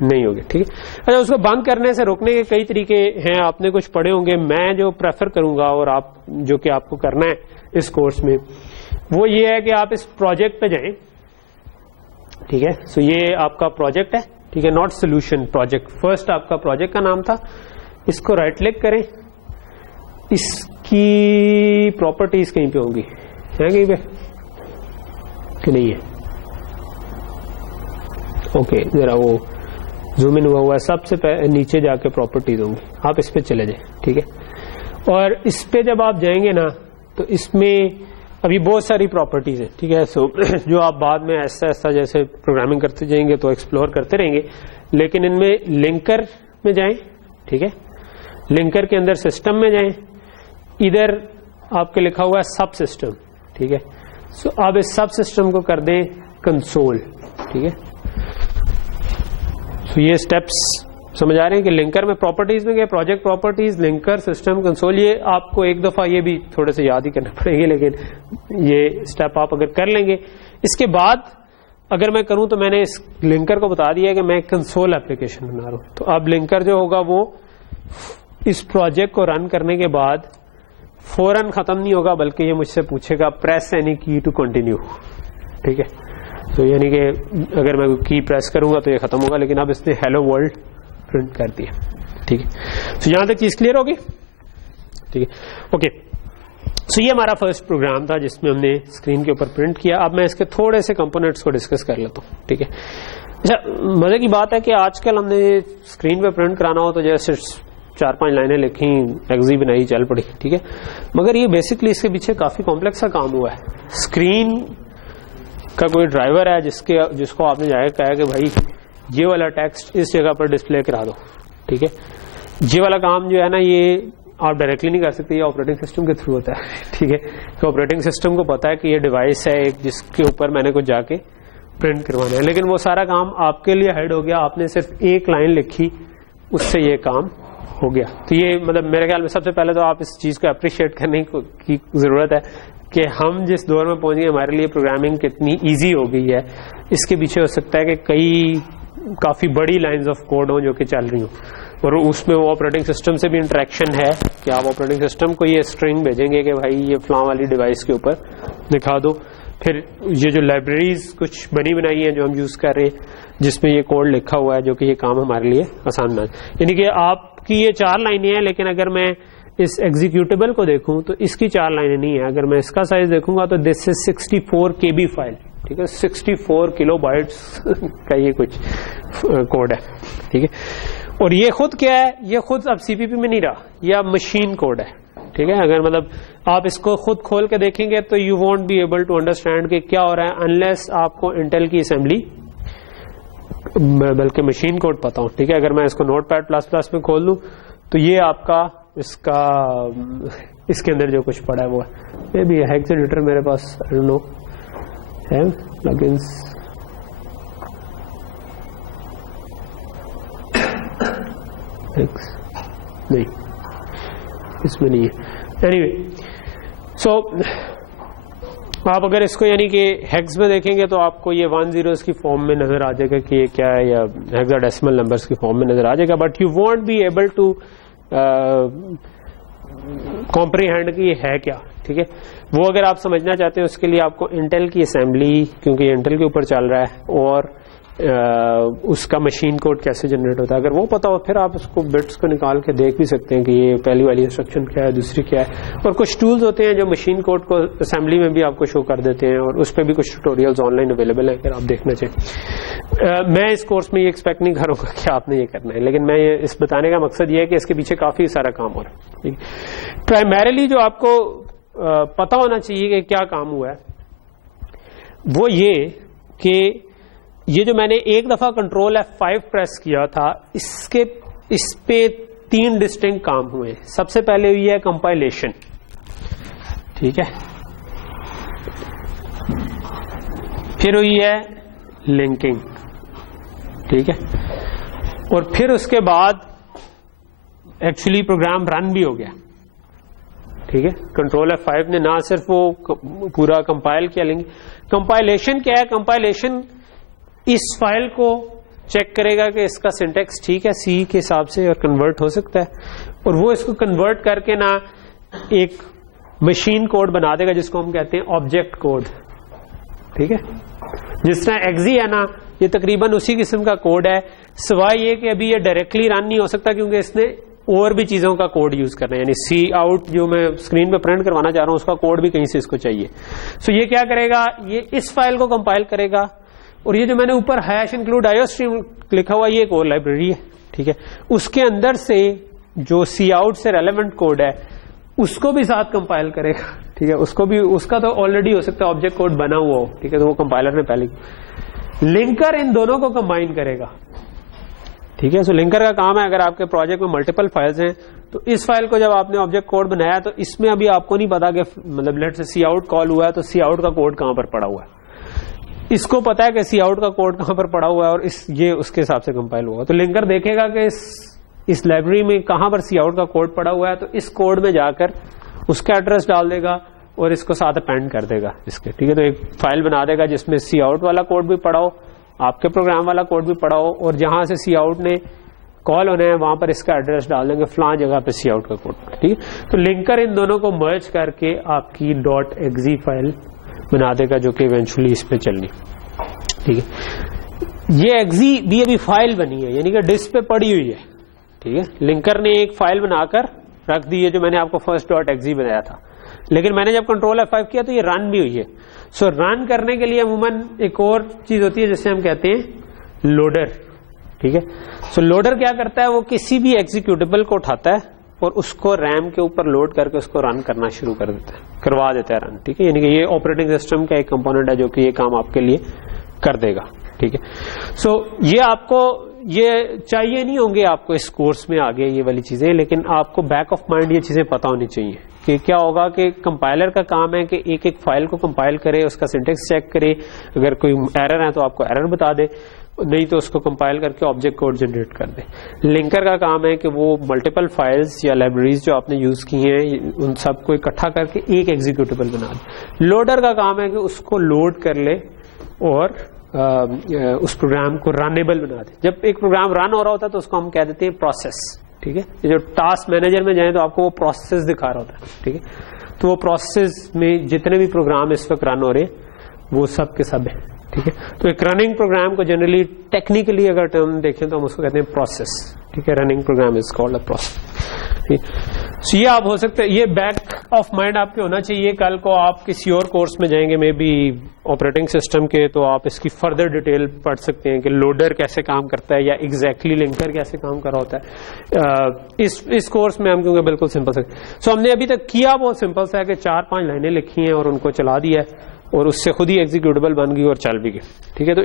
نہیں ہوگی. ٹھیک ہے, اچھا اس کو بند کرنے سے روکنے کے کئی طریقے ہیں, آپ نے کچھ پڑھے ہوں گے. میں جو پریفر کروں گا اور آپ جو کہ آپ کو کرنا ہے اس کورس میں وہ یہ ہے کہ آپ اس پروجیکٹ پہ جائیں. ٹھیک ہے, سو یہ آپ کا پروجیکٹ ہے. ٹھیک ہے, ناٹ سولوشن, پروجیکٹ. فرسٹ آپ کا پروجیکٹ کا نام تھا. اس کو رائٹ کلک کریں, اس کی پراپرٹیز کہیں پہ ہوں گی, ہے کہیں پہ کہ نہیں ہے؟ اوکے, ذرا وہ زوم ان ہوا ہے, سب سے نیچے جا کے پراپرٹیز ہوں گی, آپ اس پہ چلے جائیں. ٹھیک ہے, اور اس پہ جب آپ جائیں گے نا تو اس میں ابھی بہت ساری پراپرٹیز ہیں. ٹھیک ہے, سو جو آپ بعد میں ایسا ایسا جیسے پروگرامنگ کرتے جائیں گے تو ایکسپلور کرتے رہیں گے, لیکن ان میں لنکر میں جائیں. ٹھیک ہے, لنکر کے اندر سسٹم میں جائیں, ادھر آپ کے لکھا ہوا ہے سب سسٹم. ٹھیک ہے, سو آپ اس سب سسٹم کو کر دیں کنسول. ٹھیک ہے, سو یہ اسٹیپس سمجھ آ رہے ہیں کہ لنکر میں پراپرٹیز میں گئے, project properties, linker, system, console. یہ آپ کو ایک دفعہ یہ بھی تھوڑے سے یاد ہی کرنا پڑے گی, لیکن یہ اسٹیپ آپ اگر کر لیں گے. اس کے بعد اگر میں کروں تو میں نے اس لنکر کو بتا دیا کہ میں کنسول اپلیکیشن بنا رہا ہوں. تو اب لنکر جو ہوگا وہ اس پروجیکٹ کو رن کرنے کے بعد فوراً ختم نہیں ہوگا, بلکہ یہ مجھ سے پوچھے گا پریس اینی کی ٹو کنٹینیو. ٹھیک ہے, تو یعنی کہ اگر میں کی پریس کروں گا تو یہ ختم ہوگا, لیکن اب اس نے ہیلو ورلڈ پرنٹ کر دیا. ٹھیک ہے, تو یہاں تک چیز کلیئر ہوگی. ٹھیک ہے, اوکے. سو یہ ہمارا فرسٹ پروگرام تھا جس میں ہم نے اسکرین کے اوپر پرنٹ کیا. اب میں اس کے تھوڑے سے کمپوننٹس کو ڈسکس کر لیتا ہوں. ٹھیک ہے, اچھا مزے کی بات ہے کہ آج کل ہم نے اسکرین پہ پرنٹ کرانا ہو تو جیسے 4-5 لائنیں لکھی, ایگزی بنائی, چل پڑی. ٹھیک ہے, مگر یہ بیسکلی اس کے پیچھے کافی کمپلیکس سا کام ہوا ہے. اسکرین کا کوئی ڈرائیور ہے جس کو آپ نے جا کے کہا کہ بھائی یہ والا ٹیکسٹ اس جگہ پر ڈسپلے کرا دو. ٹھیک ہے, یہ والا کام جو ہے نا یہ آپ ڈائریکٹلی نہیں کر سکتے, یہ آپریٹنگ سسٹم کے تھرو ہوتا ہے. ٹھیک ہے, تو آپریٹنگ سسٹم کو پتا ہے کہ یہ ڈیوائس ہے ایک جس کے اوپر میں نے کچھ جا کے پرنٹ کروانا ہے, لیکن وہ سارا کام آپ کے لیے ہیڈ ہو گیا. آپ نے صرف ایک لائن لکھی, اس سے یہ کام ہو گیا. تو یہ مطلب میرے خیال میں سب سے پہلے تو آپ اس چیز کو اپریشیٹ کرنے کی ضرورت ہے کہ ہم جس دور میں پہنچ گئے ہمارے لیے پروگرامنگ کتنی ایزی ہو گئی ہے. اس کے پیچھے ہو سکتا ہے کہ کافی بڑی لائنز آف کوڈ ہوں جو کہ چل رہی ہوں, اور اس میں وہ آپریٹنگ سسٹم سے بھی انٹریکشن ہے کہ آپ آپریٹنگ سسٹم کو یہ اسٹرنگ بھیجیں گے کہ بھائی یہ فلاں والی ڈیوائس کے اوپر دکھا دو. پھر یہ جو لائبریریز کچھ بنی بنائی ہیں جو ہم یوز کر رہے ہیں جس میں یہ کوڈ لکھا ہوا ہے جو کہ یہ کام ہمارے لیے آسان بنا, یعنی کہ آپ کی یہ 4 لائنیں ہیں, لیکن اگر میں اس ایگزیکیوٹیبل کو دیکھوں تو اس کی 4 لائنیں نہیں ہیں. اگر میں اس کا سائز دیکھوں گا تو دس از 64 KB فائل. ٹھیک ہے, 64 کلو بائٹس کا یہ کچھ کوڈ ہے. ٹھیک ہے, اور یہ خود کیا ہے, یہ خود اب CPP میں نہیں رہا, یہ اب مشین کوڈ ہے. ٹھیک ہے, اگر مطلب آپ اس کو خود کھول کے دیکھیں گے تو you won't be able to understand کہ کیا ہو رہا ہے انلیس آپ کو انٹل کی اسمبلی بلکہ مشین کوڈ پتا ہوں. ٹھیک ہے, اگر میں اس کو نوٹ پیڈ پلس میں کھول دوں تو یہ آپ کا اس کے اندر جو کچھ پڑا ہے وہ ہے بھی ہیکس ایڈیٹر میرے پاس نو ہے پلگنس. نہیں اس میں نہیں ہے. اینی وے, سو آپ اگر اس کو یعنی کہ ہیکس میں دیکھیں گے تو آپ کو یہ 10 کی فارم میں نظر آ جائے گا کہ یہ کیا ہے, یا ہیکسا ڈیسیمل نمبرز کی فارم میں نظر آ جائے گا, but you won't be able to comprehend کہ یہ ہے کیا. ٹھیک ہے, وہ اگر آپ سمجھنا چاہتے ہیں اس کے لیے آپ کو انٹل کی اسمبلی, کیونکہ یہ انٹل کے اوپر چل رہا ہے, اور اس کا مشین کوڈ کیسے جنریٹ ہوتا ہے, اگر وہ پتا ہو پھر آپ اس کو بٹس کو نکال کے دیکھ بھی سکتے ہیں کہ یہ پہلی والی انسٹرکشن کیا ہے, دوسری کیا ہے. اور کچھ ٹولز ہوتے ہیں جو مشین کوڈ کو اسمبلی میں بھی آپ کو شو کر دیتے ہیں, اور اس پہ بھی کچھ ٹیوٹوریلز آن لائن اویلیبل ہیں اگر آپ دیکھنا چاہیں. میں اس کورس میں یہ ایکسپیکٹ نہیں کروں گا کہ آپ نے یہ کرنا ہے, لیکن میں اس بتانے کا مقصد یہ ہے کہ اس کے پیچھے کافی سارا کام ہو رہا ہے. پرائمریلی جو آپ کو پتا ہونا چاہیے کہ کیا کام ہوا ہے وہ یہ کہ یہ جو میں نے ایک دفعہ کنٹرول F5 پریس کیا تھا اس پہ 3 ڈسٹنکٹ کام ہوئے. سب سے پہلے ہوئی ہے کمپائلیشن, ٹھیک ہے, پھر ہوئی ہے لنکنگ, ٹھیک ہے, اور پھر اس کے بعد ایکچولی پروگرام رن بھی ہو گیا, ٹھیک ہے. کنٹرول F5 نے نہ صرف وہ پورا کمپائل کیا, لیں گے کمپائلیشن کیا ہے. کمپائلیشن اس فائل کو چیک کرے گا کہ اس کا سینٹیکس ٹھیک ہے سی کے حساب سے اور کنورٹ ہو سکتا ہے, اور وہ اس کو کنورٹ کر کے نا ایک مشین کوڈ بنا دے گا جس کو ہم کہتے ہیں آبجیکٹ کوڈ, ٹھیک ہے. جس طرح ایگزی ہے نا, یہ تقریباً اسی قسم کا کوڈ ہے, سوائے یہ کہ ابھی یہ ڈائریکٹلی رن نہیں ہو سکتا کیونکہ اس نے اور بھی چیزوں کا کوڈ یوز کرنا ہے, یعنی سی آؤٹ جو میں اسکرین پہ پرنٹ کروانا چاہ رہا ہوں اس کا کوڈ بھی کہیں سے اس کو چاہیے. سو یہ کیا کرے گا, یہ اس فائل کو کمپائل کرے گا, اور یہ جو میں نے اوپر hash include I O stream لکھا ہوا یہ ایک اور لائبریری ہے, ٹھیک ہے. اس کے اندر سے جو سی آؤٹ سے ریلیونٹ کوڈ ہے اس کو بھی ساتھ کمپائل کرے گا, ٹھیک ہے. اس کو بھی, اس کا تو آلریڈی ہو سکتا ہے آبجیکٹ کوڈ بنا ہوا ہو, ٹھیک ہے, تو وہ کمپائلر نے پہلے. لنکر ان دونوں کو کمبائن کرے گا, ٹھیک ہے. سو لنکر کا کام ہے اگر آپ کے پروجیکٹ میں ملٹیپل فائلز ہیں تو اس فائل کو جب آپ نے آبجیکٹ کوڈ بنایا تو اس میں ابھی آپ کو نہیں پتا کہ مطلب لیٹ سے سی آؤٹ کال ہوا ہے تو سی آؤٹ کا کوڈ کہاں پر پڑا ہوا ہے. اس کو پتا ہے کہ سی آؤٹ کا کوڈ کہاں پر پڑا ہوا ہے اور یہ اس کے حساب سے کمپائل ہوا. تو لنکر دیکھے گا کہ اس لائبریری میں کہاں پر سی آؤٹ کا کوڈ پڑا ہوا ہے, تو اس کوڈ میں جا کر اس کا ایڈریس ڈال دے گا اور اس کو ساتھ اپینڈ کر دے گا اس کے, ٹھیک ہے. تو ایک فائل بنا دے گا جس میں سی آؤٹ والا کوڈ بھی پڑا ہو, آپ کے پروگرام والا کوڈ بھی پڑا ہو, اور جہاں سے سی آؤٹ نے کال ہونا ہے وہاں پر اس کا ایڈریس ڈال دیں گے فلاں جگہ پہ سی آؤٹ کا کوڈ, ٹھیک ہے. تو لنکر ان دونوں کو مرج کر کے آپ کی .exe فائل بنا دے گا جو کہ ایونچولی اس پہ چلنی, ٹھیک ہے. یہ ایگزی بھی ابھی فائل بنی ہے, یعنی کہ ڈسک پہ پڑی ہوئی ہے, ٹھیک ہے. لنکر نے ایک فائل بنا کر رکھ دی ہے جو میں نے آپ کو فرسٹ .exe بنایا تھا, لیکن میں نے جب کنٹرول F5 کیا تو یہ رن بھی ہوئی ہے. سو رن کرنے کے لیے عموماً ایک اور چیز ہوتی ہے جسے ہم کہتے ہیں لوڈر, ٹھیک ہے. سو لوڈر کیا کرتا ہے, وہ کسی بھی ایگزیکیوٹیبل کو اٹھاتا ہے اور اس کو ریم کے اوپر لوڈ کر کے اس کو رن کرنا شروع کر دیتا ہے, کروا دیتا ہے رن, ٹھیک ہے. یعنی کہ یہ آپریٹنگ سسٹم کا ایک کمپوننٹ ہے جو کہ یہ کام آپ کے لیے کر دے گا, ٹھیک ہے. سو یہ آپ کو یہ چاہیے نہیں ہوں گے آپ کو اس کورس میں آگے یہ والی چیزیں, لیکن آپ کو بیک آف مائنڈ یہ چیزیں پتا ہونی چاہیے کہ کیا ہوگا کہ کمپائلر کا کام ہے کہ ایک ایک فائل کو کمپائل کرے, اس کا سینٹیکس چیک کرے, اگر کوئی ایرر ہے تو آپ کو ایرر بتا دے, نہیں تو اس کو کمپائل کر کے آبجیکٹ کوڈ جنریٹ کر دے. لنکر کا کام ہے کہ وہ ملٹیپل فائلز یا لائبریریز جو آپ نے یوز کی ہیں ان سب کو اکٹھا کر کے ایک ایگزیکیوٹیبل بنا دے. لوڈر کا کام ہے کہ اس کو لوڈ کر لے اور اس پروگرام کو رنیبل بنا دے. جب ایک پروگرام رن ہو رہا ہوتا ہے تو اس کو ہم کہہ دیتے ہیں پروسیس, ٹھیک ہے. جو ٹاسک مینیجر میں جائیں تو آپ کو وہ پروسیس دکھا رہا ہوتا ہے, ٹھیک ہے. تو وہ پروسیس میں جتنے بھی پروگرام اس وقت رن ہو رہے ہیں وہ سب کے سب ہیں, ٹھیک ہے. تو ایک رننگ پروگرام کو جنرلی ٹیکنیکلی اگر ٹرم دیکھیں تو ہم اس کو کہتے ہیں پروسیس, ٹھیک ہے. Running program is called a process. So یہ آپ ہو سکتے ہیں, یہ بیک آف مائنڈ آپ کے ہونا چاہیے. کل کو آپ کسی اور کورس میں جائیں گے مے بی آپریٹنگ سسٹم کے, تو آپ اس کی فردر ڈیٹیل پڑھ سکتے ہیں کہ لوڈر کیسے کام کرتا ہے یا ایگزیکٹلی لنکر کیسے کام کر رہا ہوتا ہے. اس کورس میں ہم کیونکہ بالکل سمپل سے, سو ہم نے ابھی تک کیا بہت سمپل سا ہے کہ 4-5 لائنیں لکھی ہیں اور ان کو چلا دیا ہے اور اس سے خود ہی ایگزیکیوٹیبل بن گئی اور چل بھی گئی, ٹھیک ہے. تو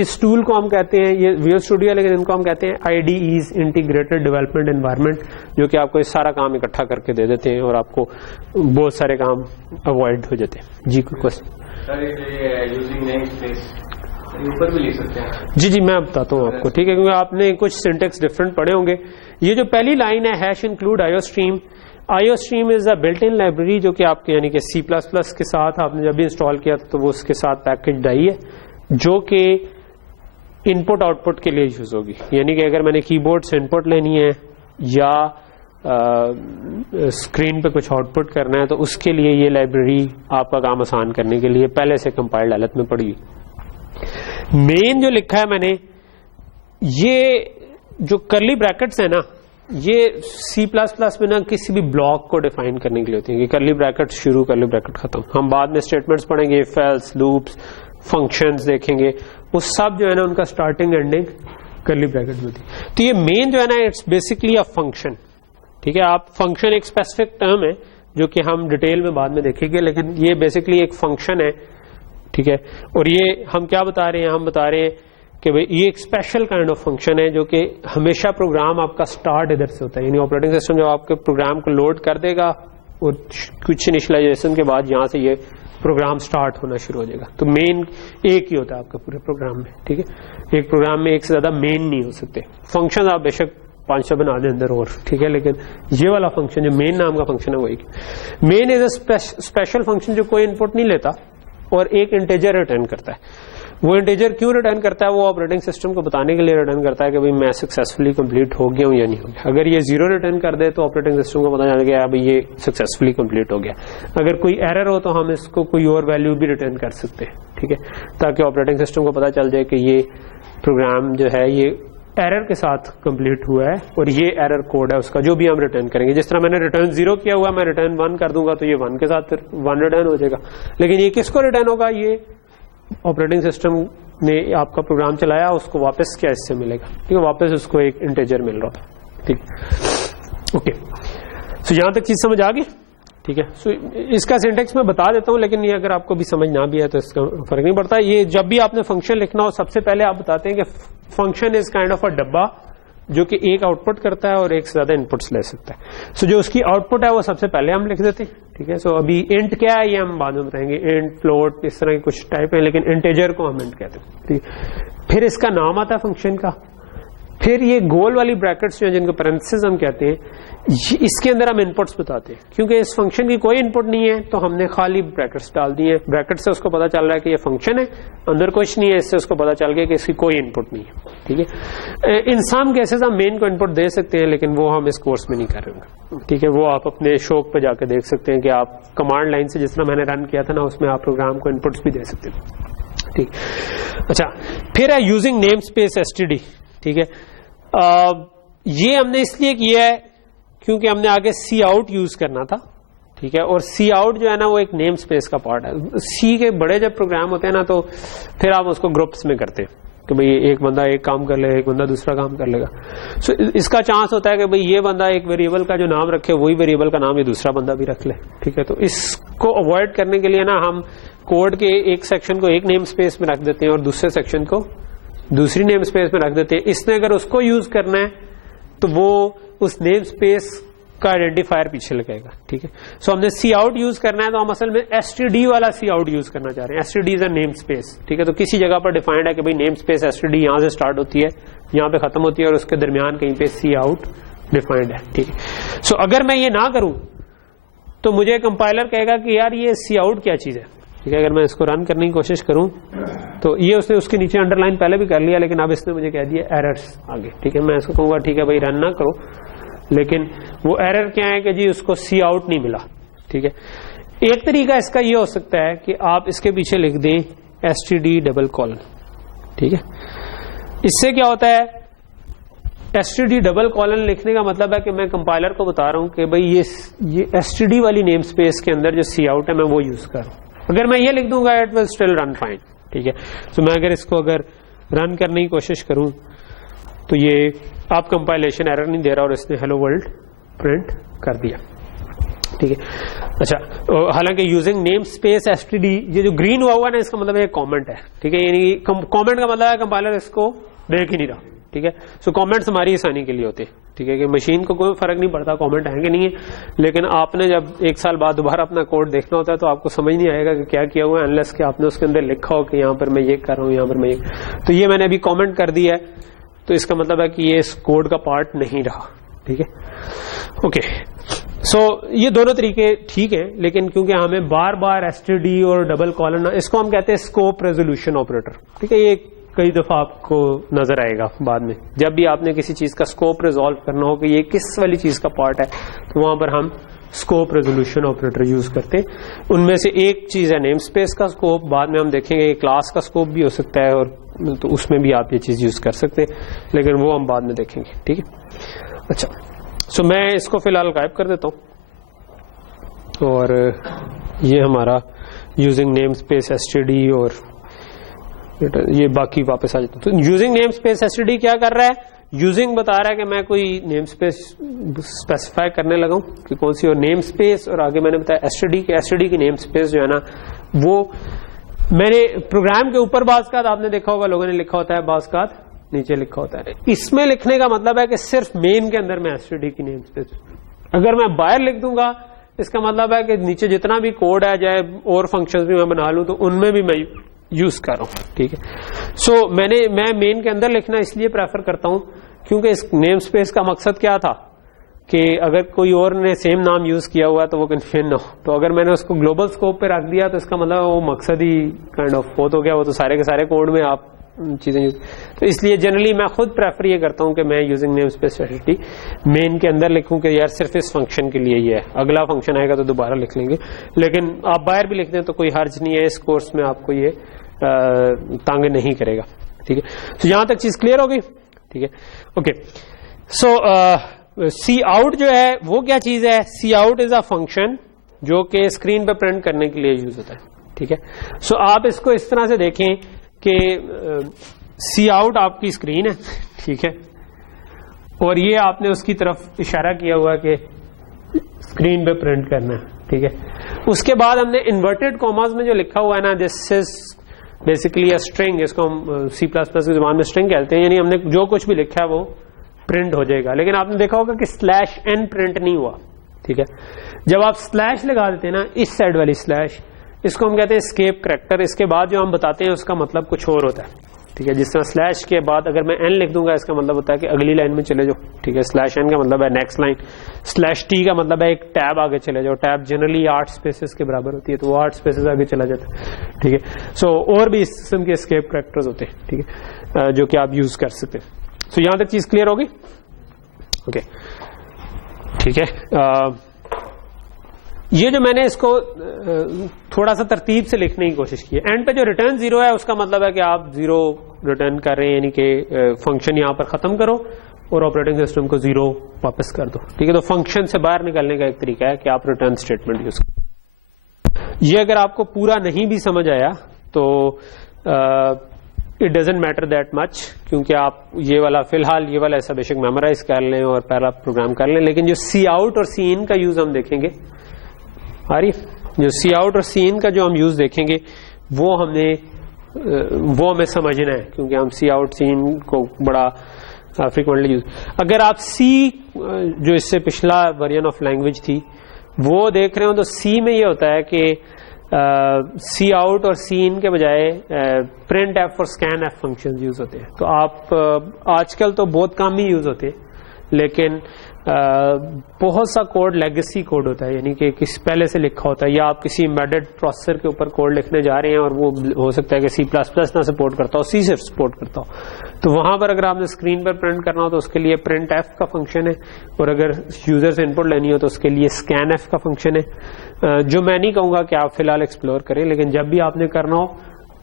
اس ٹول کو ہم کہتے ہیں, یہ ویژوئل اسٹوڈیو ہے لیکن ان کو ہم کہتے ہیں IDEs انٹیگریٹڈ ڈیولپمنٹ انوائرمنٹ, جو کہ آپ کو یہ سارا کام اکٹھا کر کے دے دیتے ہیں اور آپ کو بہت سارے کام اوائڈ ہو جاتے ہیں. جی کوئی کوشچن؟ جی میں بتاتا ہوں آپ کو, ٹھیک ہے, کیونکہ آپ نے کچھ سینٹیکس ڈفرنٹ پڑھے ہوں گے. یہ جو پہلی لائن ہے hash include I O stream, I O stream is a built in library جو کہ آپ کے یعنی کہ C++ کے ساتھ آپ نے جب بھی انسٹال کیا تو وہ اس کے ساتھ پیکج آئی ہے جو کہ ان پٹ آؤٹ پٹ کے لیے یوز ہوگی. یعنی کہ اگر میں نے کی بورڈ سے ان پٹ لینی ہے یا اسکرین پہ کچھ آؤٹ پٹ کرنا ہے تو اس کے لیے یہ لائبریری آپ کا کام آسان کرنے کے لیے پہلے سے کمپائلڈ حالت میں پڑی. مین جو لکھا ہے میں نے, یہ جو کرلی بریکٹس ہیں نا, یہ C++ میں نا کسی بھی بلاک کو ڈیفائن کرنے کے لیے ہوتی ہیں کہ کرلی بریکٹ شروع کرلی بریکٹ ختم. ہم بعد میں اسٹیٹمنٹس پڑھیں گے, فیلس, لوپس, فنکشنز دیکھیں گے, وہ سب جو ہے نا ان کا اسٹارٹنگ اینڈنگ کرلی بریکٹ میں ہوتی ہے. تو یہ مین جو ہے نا اٹس بیسکلی اے فنکشن, ٹھیک ہے. آپ فنکشن ایک اسپیسیفک ٹرم ہے جو کہ ہم ڈیٹیل میں بعد میں دیکھیں گے، لیکن یہ بیسکلی ایک فنکشن ہے، ٹھیک ہے. اور یہ ہم کیا بتا رہے ہیں، ہم بتا رہے ہیں کہ بھئی یہ ایک اسپیشل کائنڈ آف فنکشن ہے جو کہ ہمیشہ پروگرام آپ کا اسٹارٹ ادھر سے ہوتا ہے، یعنی آپریٹنگ سسٹم جب آپ کے پروگرام کو لوڈ کر دے گا اور کچھ انیشلائزیشن کے بعد یہاں سے یہ پروگرام سٹارٹ ہونا شروع ہو جائے گا. تو مین ایک ہی ہوتا ہے آپ کا پورے پروگرام میں، ٹھیک ہے. ایک پروگرام میں ایک سے زیادہ مین نہیں ہو سکتے. فنکشن آپ بے شک 500 بنا دیں اندر اور، ٹھیک ہے، لیکن یہ والا فنکشن جو مین نام کا فنکشن ہے وہی. مین از اے اسپیشل فنکشن جو کوئی انپٹ نہیں لیتا اور ایک انٹیجر ریٹرن کرتا ہے. وہ انٹیجر کیوں ریٹرن کرتا ہے؟ وہ آپریٹنگ سسٹم کو بتانے کے لیے ریٹرن کرتا ہے کہ بھئی میں سکسیسفلی کمپلیٹ ہو گیا ہوں یا نہیں ہو گیا. اگر یہ 0 ریٹرن کر دے تو آپریٹنگ سسٹم کو پتا چل گیا بھئی یہ سکسیسفلی کمپلیٹ ہو گیا. اگر کوئی ایرر ہو تو ہم اس کو کوئی اور ویلیو بھی ریٹرن کر سکتے ہیں، ٹھیک ہے، تاکہ آپریٹنگ سسٹم کو پتا چل جائے کہ یہ پروگرام جو ہے یہ ایرر کے ساتھ کمپلیٹ ہوا ہے اور یہ ایرر کوڈ ہے اس کا جو بھی ہم ریٹرن کریں گے. جس طرح میں نے ریٹرن 0 کیا ہوا میں ریٹرن 1 کر دوں گا تو یہ 1 کے ساتھ 1 ریٹرن ہو جائے گا. لیکن یہ کس کو ریٹرن ہوگا؟ یہ آپریٹنگ سسٹم نے آپ کا پروگرام چلایا، اس کو واپس کیا اس سے ملے گا؟ ٹھیک ہے، واپس اس کو ایک انٹیجر مل رہا ہے. ٹھیک، اوکے. سو یہاں تک چیز سمجھ آ گئی، ٹھیک ہے. سو اس کا سینٹیکس میں بتا دیتا ہوں، لیکن یہ اگر آپ کو بھی سمجھ نہ بھی ہے تو اس کا فرق نہیں پڑتا. یہ جب بھی آپ نے فنکشن لکھنا ہو سب سے پہلے آپ بتاتے ہیں کہ فنکشن از کائنڈ آف اے ڈبا جو کہ ایک آؤٹ پٹ کرتا ہے اور ایک سے زیادہ انپٹس لے سکتا ہے. سو جو اس کی آؤٹ پٹ ہے وہ سب سے پہلے ہم لکھ دیتے ہیں، ٹھیک ہے. سو ابھی انٹ کیا ہے یہ ہم بعد میں بتائیں گے، انٹ، فلوٹ، اس طرح کے کچھ ٹائپ ہیں، لیکن انٹیجر کو ہم انٹ کہتے ہیں، ٹھیک. پھر اس کا نام آتا ہے فنکشن کا. پھر یہ گول والی بریکٹس جو ہیں جن کو پیرنتھسز ہم کہتے ہیں، اس کے اندر ہم انپٹس بتاتے ہیں. کیونکہ اس فنکشن کی کوئی انپٹ نہیں ہے تو ہم نے خالی بریکٹس ڈال دی ہیں. بریکٹ سے اس کو پتا چل رہا ہے کہ یہ فنکشن ہے، اندر کچھ نہیں ہے، اس سے اس کو پتا چل گیا کہ اس کی کوئی انپٹ نہیں ہے، ٹھیک ہے. ان سم کیسز ہم مین کو انپٹ دے سکتے ہیں، لیکن وہ ہم اس کورس میں نہیں کر رہے ہیں، ٹھیک ہے. وہ آپ اپنے شوق پہ جا کے دیکھ سکتے ہیں کہ آپ کمانڈ لائن سے جس طرح میں نے رن کیا تھا نا اس میں آپ پروگرام کو انپٹس بھی دے سکتے ہیں، ٹھیک. اچھا، پھر ہے یوزنگ نیم اسپیس STD، ٹھیک ہے. یہ ہم نے اس لیے کیا ہے کیونکہ ہم نے آگے سی آؤٹ یوز کرنا تھا، ٹھیک ہے. اور سی آؤٹ جو ہے نا وہ ایک نیم اسپیس کا پارٹ ہے. سی کے بڑے جب پروگرام ہوتے ہیں نا تو پھر آپ اس کو گروپس میں کرتے ہیں کہ بھئی ایک بندہ ایک کام کر لے گا، ایک بندہ دوسرا کام کر لے گا. سو اس کا چانس ہوتا ہے کہ بھئی یہ بندہ ایک ویریبل کا جو نام رکھے وہی ویریبل کا نام یہ دوسرا بندہ بھی رکھ لے، ٹھیک ہے. تو اس کو اوائڈ کرنے کے لیے نا ہم کوڈ کے ایک سیکشن کو ایک نیم اسپیس میں رکھ دیتے ہیں اور دوسرے سیکشن کو دوسری نیم اسپیس میں رکھ دیتے ہیں. اس نے اگر اس کو یوز کرنا ہے تو وہ اس نیم اسپیس کا آئیڈینٹیفائر پیچھے لگائے گا، ٹھیک ہے. سو ہم نے سی آؤٹ یوز کرنا ہے تو ہم اصل میں STD والا سی آؤٹ یوز کرنا چاہ رہے ہیں. STD از اے نیم اسپیس، ٹھیک ہے. تو کسی جگہ پر ڈیفائنڈ ہے کہ بھئی نیم اسپیس STD یہاں سے اسٹارٹ ہوتی ہے، یہاں پہ ختم ہوتی ہے اور اس کے درمیان کہیں پہ سی آؤٹ ڈیفائنڈ ہے، ٹھیک ہے. سو اگر میں یہ نہ کروں تو مجھے کمپائلر کہے گا کہ یار یہ سی آؤٹ کیا چیز ہے، ٹھیک ہے. اگر میں اس کو رن کرنے کی کوشش کروں تو یہ اس نے اس کے نیچے انڈر لائن پہلے بھی کر لیا، لیکن اب اس نے مجھے کہہ دیا ایررز آگے، ٹھیک ہے. میں اس کو کہوں گا ٹھیک ہے بھائی رن نہ کرو، لیکن وہ ایرر کیا ہے کہ جی اس کو سی آؤٹ نہیں ملا، ٹھیک ہے. ایک طریقہ اس کا یہ ہو سکتا ہے کہ آپ اس کے پیچھے لکھ دیں STD::، ٹھیک ہے. اس سے کیا ہوتا ہے، STD::، لکھنے کا مطلب ہے کہ میں کمپائلر کو بتا رہا ہوں کہ بھائی یہ STD والی نیم اسپیس کے اندر جو سی آؤٹ ہے میں وہ یوز کر رہا ہوں. اگر میں یہ لکھ دوں گا it will still run fine, ٹھیک ہے. تو میں اگر اس کو اگر رن کرنے کی کوشش کروں تو یہ آپ کمپائلیشن ایرر نہیں دے رہا اور اس نے ہیلو ورلڈ پرنٹ کر دیا، ٹھیک ہے. اچھا، حالانکہ یوزنگ نیم اسپیس STD، یہ جو گرین ہوا ہوا ہے نا اس کا مطلب ہے کامنٹ ہے، ٹھیک ہے. یعنی کامنٹ کا مطلب ہے کمپائلر اس کو دیکھ ہی نہیں رہا، ٹھیک ہے. سو کامنٹس ہماری آسانی کے لیے ہوتے ہیں، ٹھیک ہے، کہ مشین کو کوئی فرق نہیں پڑتا کامنٹ ہیں کہ نہیں ہے، لیکن آپ نے جب ایک سال بعد دوبارہ اپنا کوڈ دیکھنا ہوتا ہے تو آپ کو سمجھ نہیں آئے گا کہ کیا کیا ہوا ہے انلیس کہ آپ نے اس کے اندر لکھا ہو کہ یہاں پر میں یہ کر رہا ہوں، یہاں پر میں یہ. تو یہ میں نے ابھی کامنٹ کر دیا ہے تو اس کا مطلب ہے کہ یہ اس کوڈ کا پارٹ نہیں رہا، ٹھیک ہے. اوکے. سو یہ دونوں طریقے ٹھیک ہیں، لیکن کیونکہ ہمیں بار بار STD اور ;، اس کو ہم کہتے ہیں اسکوپ ریزولوشن آپریٹر، ٹھیک ہے. یہ کئی دفعہ آپ کو نظر آئے گا بعد میں جب بھی آپ نے کسی چیز کا اسکوپ ریزالو کرنا ہو کہ یہ کس والی چیز کا پارٹ ہے تو وہاں پر ہم اسکوپ ریزولوشن آپریٹر یوز کرتے ہیں. ان میں سے ایک چیز ہے نیم اسپیس کا اسکوپ، بعد میں ہم دیکھیں گے کلاس کا اسکوپ بھی ہو سکتا ہے اور تو اس میں بھی آپ یہ چیز یوز کر سکتے ہیں، لیکن وہ ہم بعد میں دیکھیں گے، ٹھیک ہے. اچھا، سو میں اس کو فی الحال غائب کر دیتا ہوں اور یہ ہمارا یوزنگ نیم اسپیس STD اور یہ باقی واپس آ جاتا ہوں. تو یوزنگ نیم اسپیس STD کیا کر رہا ہے، یوزنگ بتا رہا ہے کہ میں کوئی نیم اسپیس اسپیسیفائی کرنے لگا ہوں کہ کون سی، اور نیم اسپیس، اور آگے میں نے بتایا ایس ٹی ڈی کی نیم اسپیس جو ہے نا وہ میں نے پروگرام کے اوپر بعض کا آپ نے دیکھا ہوگا لوگوں نے لکھا ہوتا ہے، بعض کا نیچے لکھا ہوتا ہے. اس میں لکھنے کا مطلب ہے کہ صرف مین کے اندر میں ایس ٹی ڈی کی نیم اسپیس، اگر میں باہر لکھ دوں گا اس کا مطلب ہے کہ نیچے جتنا بھی کوڈ ہے چاہے اور فنکشنز بھی میں بنا لوں تو ان میں بھی میں یوز کر رہا ہوں. ٹھیک ہے، سو میں مین کے اندر لکھنا اس لیے پریفر کرتا ہوں کیونکہ اس نیم اسپیس کا مقصد کیا تھا کہ اگر کوئی اور نے سیم نام یوز کیا ہوا تو وہ کنفیوژن نہ ہو. تو اگر میں نے اس کو گلوبل اسکوپ پہ رکھ دیا تو اس کا مطلب وہ مقصد ہی کائنڈ آف بہت ہو گیا، وہ تو سارے کے سارے کوڈ میں آپ چیزیں یوز. تو اس لیے جنرلی میں خود پریفر یہ کرتا ہوں کہ میں یوزنگ نیم اسپیس فیسلٹی مین کے اندر لکھوں کہ یار صرف اس فنکشن کے لیے یہ ہے، اگلا فنکشن آئے گا تو دوبارہ لکھ لیں گے. لیکن آپ باہر بھی لکھ دیں تو کوئی حرج نہیں ہے، اس کورس میں آپ کو یہ تانگ نہیں کرے گا. ٹھیک ہے، تو یہاں تک چیز کلیئر ہوگی. ٹھیک ہے، اوکے. سو سی آؤٹ جو ہے وہ کیا چیز ہے؟ سی آؤٹ از اے فنکشن جو کہ اسکرین پہ پرنٹ کرنے کے لیے یوز ہوتا ہے. ٹھیک ہے، سو آپ اس کو اس طرح سے دیکھیں کہ سی آؤٹ آپ کی اسکرین ہے. ٹھیک ہے، اور یہ آپ نے اس کی طرف اشارہ کیا ہوا کہ اسکرین پہ پرنٹ کرنا ہے. ٹھیک ہے، اس کے بعد ہم نے انورٹیڈ کاماز میں جو لکھا ہوا ہے نا، دس از بیسیکلی اے اسٹرنگ، اس کو ہم سی پلس پلس کی زبان میں اسٹرنگ کہتے ہیں، یعنی ہم نے جو کچھ بھی لکھا ہے وہ پرنٹ ہو جائے گا. لیکن آپ نے دیکھا ہوگا کہ سلیش این پرنٹ نہیں ہوا. ٹھیک ہے، جب آپ سلیش لگا دیتے ہیں نا، اس سائڈ والی سلیش، اس کو ہم کہتے ہیں اسکیپ کریکٹر. اس کے بعد جو ہم بتاتے ہیں اس کا مطلب کچھ اور ہوتا ہے. ٹھیک ہے، جس طرح سلیش کے بعد اگر میں این لکھ دوں گا اس کا مطلب ہوتا ہے کہ اگلی لائن میں چلے جاؤ. ٹھیک ہے، سلیش این کا مطلب ہے نیکسٹ لائن. سلیش ٹی کا مطلب ہے ایک ٹیب آگے چلے جاؤ. ٹیب جنرلی 8 اسپیسز کے برابر ہوتی ہے تو وہ 8 اسپیسز آگے چلا جاتا ہے. ٹھیک ہے، سو اور بھی اس قسم کے اسکیپ کریکٹرز ہوتے ہیں. ٹھیک ہے، جو کہ آپ یوز کر سکتے ہیں. سو یہاں تک چیز کلیئر ہوگی. اوکے، ٹھیک ہے. یہ جو میں نے اس کو تھوڑا سا ترتیب سے لکھنے کی کوشش کی ہے. اینڈ پہ جو ریٹرن 0 ہے اس کا مطلب ہے کہ آپ 0 ریٹرن کر رہے ہیں، یعنی کہ فنکشن یہاں پر ختم کرو اور آپریٹنگ سسٹم کو 0 واپس کر دو. ٹھیک ہے، تو فنکشن سے باہر نکلنے کا ایک طریقہ ہے کہ آپ ریٹرن اسٹیٹمنٹ یوز کریں. یہ اگر آپ کو پورا نہیں بھی سمجھ آیا تو it doesn't matter that much, کیونکہ آپ یہ والا فی الحال یہ والا ایسا بیشک میمورائز کر لیں اور پہلا پروگرام کر لیں. لیکن جو سی آؤٹ اور سی ان کا یوز ہم دیکھیں گے، جو سی آؤٹ اور سی ان کا جو ہم یوز دیکھیں گے وہ ہمیں سمجھنا ہے، کیونکہ ہم سی آؤٹ سی ان کو بڑا فریکوینٹلی یوز. اگر آپ سی جو اس سے پچھلا ورژن آف لینگویج تھی وہ دیکھ رہے ہو تو سی میں یہ ہوتا ہے کہ سی آؤٹ اور سی ان کے بجائے پرنٹ ایف اور اسکین ایف فنکشن یوز ہوتے ہیں. تو آپ آج کل تو بہت کم ہی یوز ہوتے ہیں، لیکن بہت سا کوڈ لیگیسی کوڈ ہوتا ہے، یعنی کہ پہلے سے لکھا ہوتا ہے، یا آپ کسی ایمبیڈڈ پروسیسر کے اوپر کوڈ لکھنے جا رہے ہیں اور وہ ہو سکتا ہے کہ سی پلس پلس نہ سپورٹ کرتا ہو، سی صرف سپورٹ کرتا ہو. تو وہاں پر اگر آپ نے اسکرین پر پرنٹ کرنا ہو تو اس کے لیے پرنٹ ایف کا فنکشن ہے، اور اگر یوزر سے ان پٹ لینی ہو تو اس کے لیے اسکین ایف کا فنکشن ہے. جو میں نہیں کہوں گا کہ آپ فی الحال ایکسپلور کریں، لیکن جب بھی آپ نے کرنا ہو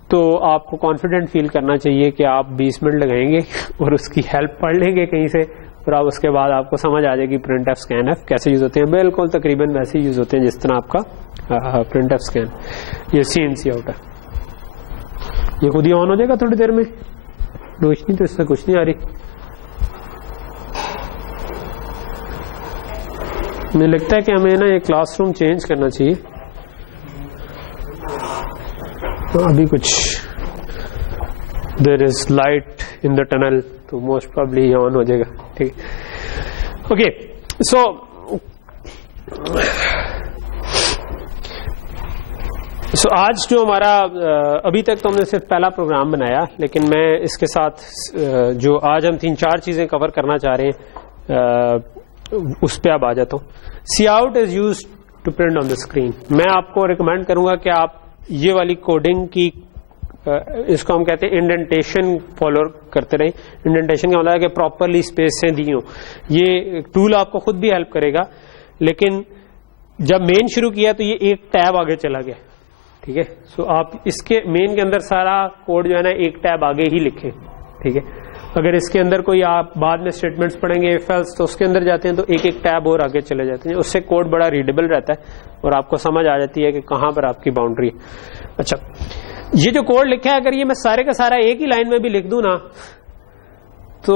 تو آپ کو کانفیڈنٹ فیل کرنا چاہیے کہ آپ 20 منٹ لگائیں گے اور اس کی ہیلپ پڑھ لیں گے کہیں سے، اور آپ اس کے بعد آپ کو سمجھ آ جائے گی پرنٹ ایف اسکین ایف کیسے یوز ہوتے ہیں. بالکل تقریباً ویسے ہی یوز ہوتے ہیں جس طرح آپ کا پرنٹ ایف اسکین. یہ سی ان سی آؤٹ ہے، یہ خود ہی آن ہو جائے گا تھوڑی دیر میں. روشنی تو اس سے کچھ نہیں آ رہی. مجھے لگتا ہے کہ ہمیں نا یہ کلاس روم چینج کرنا چاہیے. ابھی کچھ دیر is light in the tunnel تو موسٹ پرابلی یہ آن ہو جائے گا. ٹھیک ہے، اوکے. سو آج جو ہمارا ابھی تک تو ہم نے صرف پہلا پروگرام بنایا، لیکن میں اس کے ساتھ جو آج ہم 3-4 چیزیں کور کرنا چاہ رہے ہیں اس پہ اب آ جاتا ہوں. C out is use to print on the screen. میں آپ کو ریکمینڈ کروں گا کہ آپ یہ والی کوڈنگ کی اس کو ہم کہتے ہیں انڈینٹیشن فالو کرتے رہیں. انڈینٹیشن کا مطلب ہے کہ پراپرلی اسپیسیں دی ہوں. یہ ٹول آپ کو خود بھی ہیلپ کرے گا، لیکن جب مین شروع کیا تو یہ ایک ٹیب آگے چلا گیا. ٹھیک ہے، سو آپ اس کے مین کے اندر سارا کوڈ جو ہے نا ایک ٹیب آگے ہی لکھیں. ٹھیک ہے، اگر اس کے اندر کوئی آپ بعد میں اسٹیٹمنٹس پڑھیں گے ایف ایلس تو اس کے اندر جاتے ہیں تو ایک ایک ٹیب اور آگے چلے جاتے ہیں. اس سے کوڈ بڑا ریڈیبل رہتا ہے اور آپ کو سمجھ آ جاتی ہے کہ کہاں پر آپ کی باؤنڈری ہے. اچھا، یہ جو کوڈ لکھا ہے اگر یہ میں سارے کا سارا ایک ہی لائن میں بھی لکھ دوں نا تو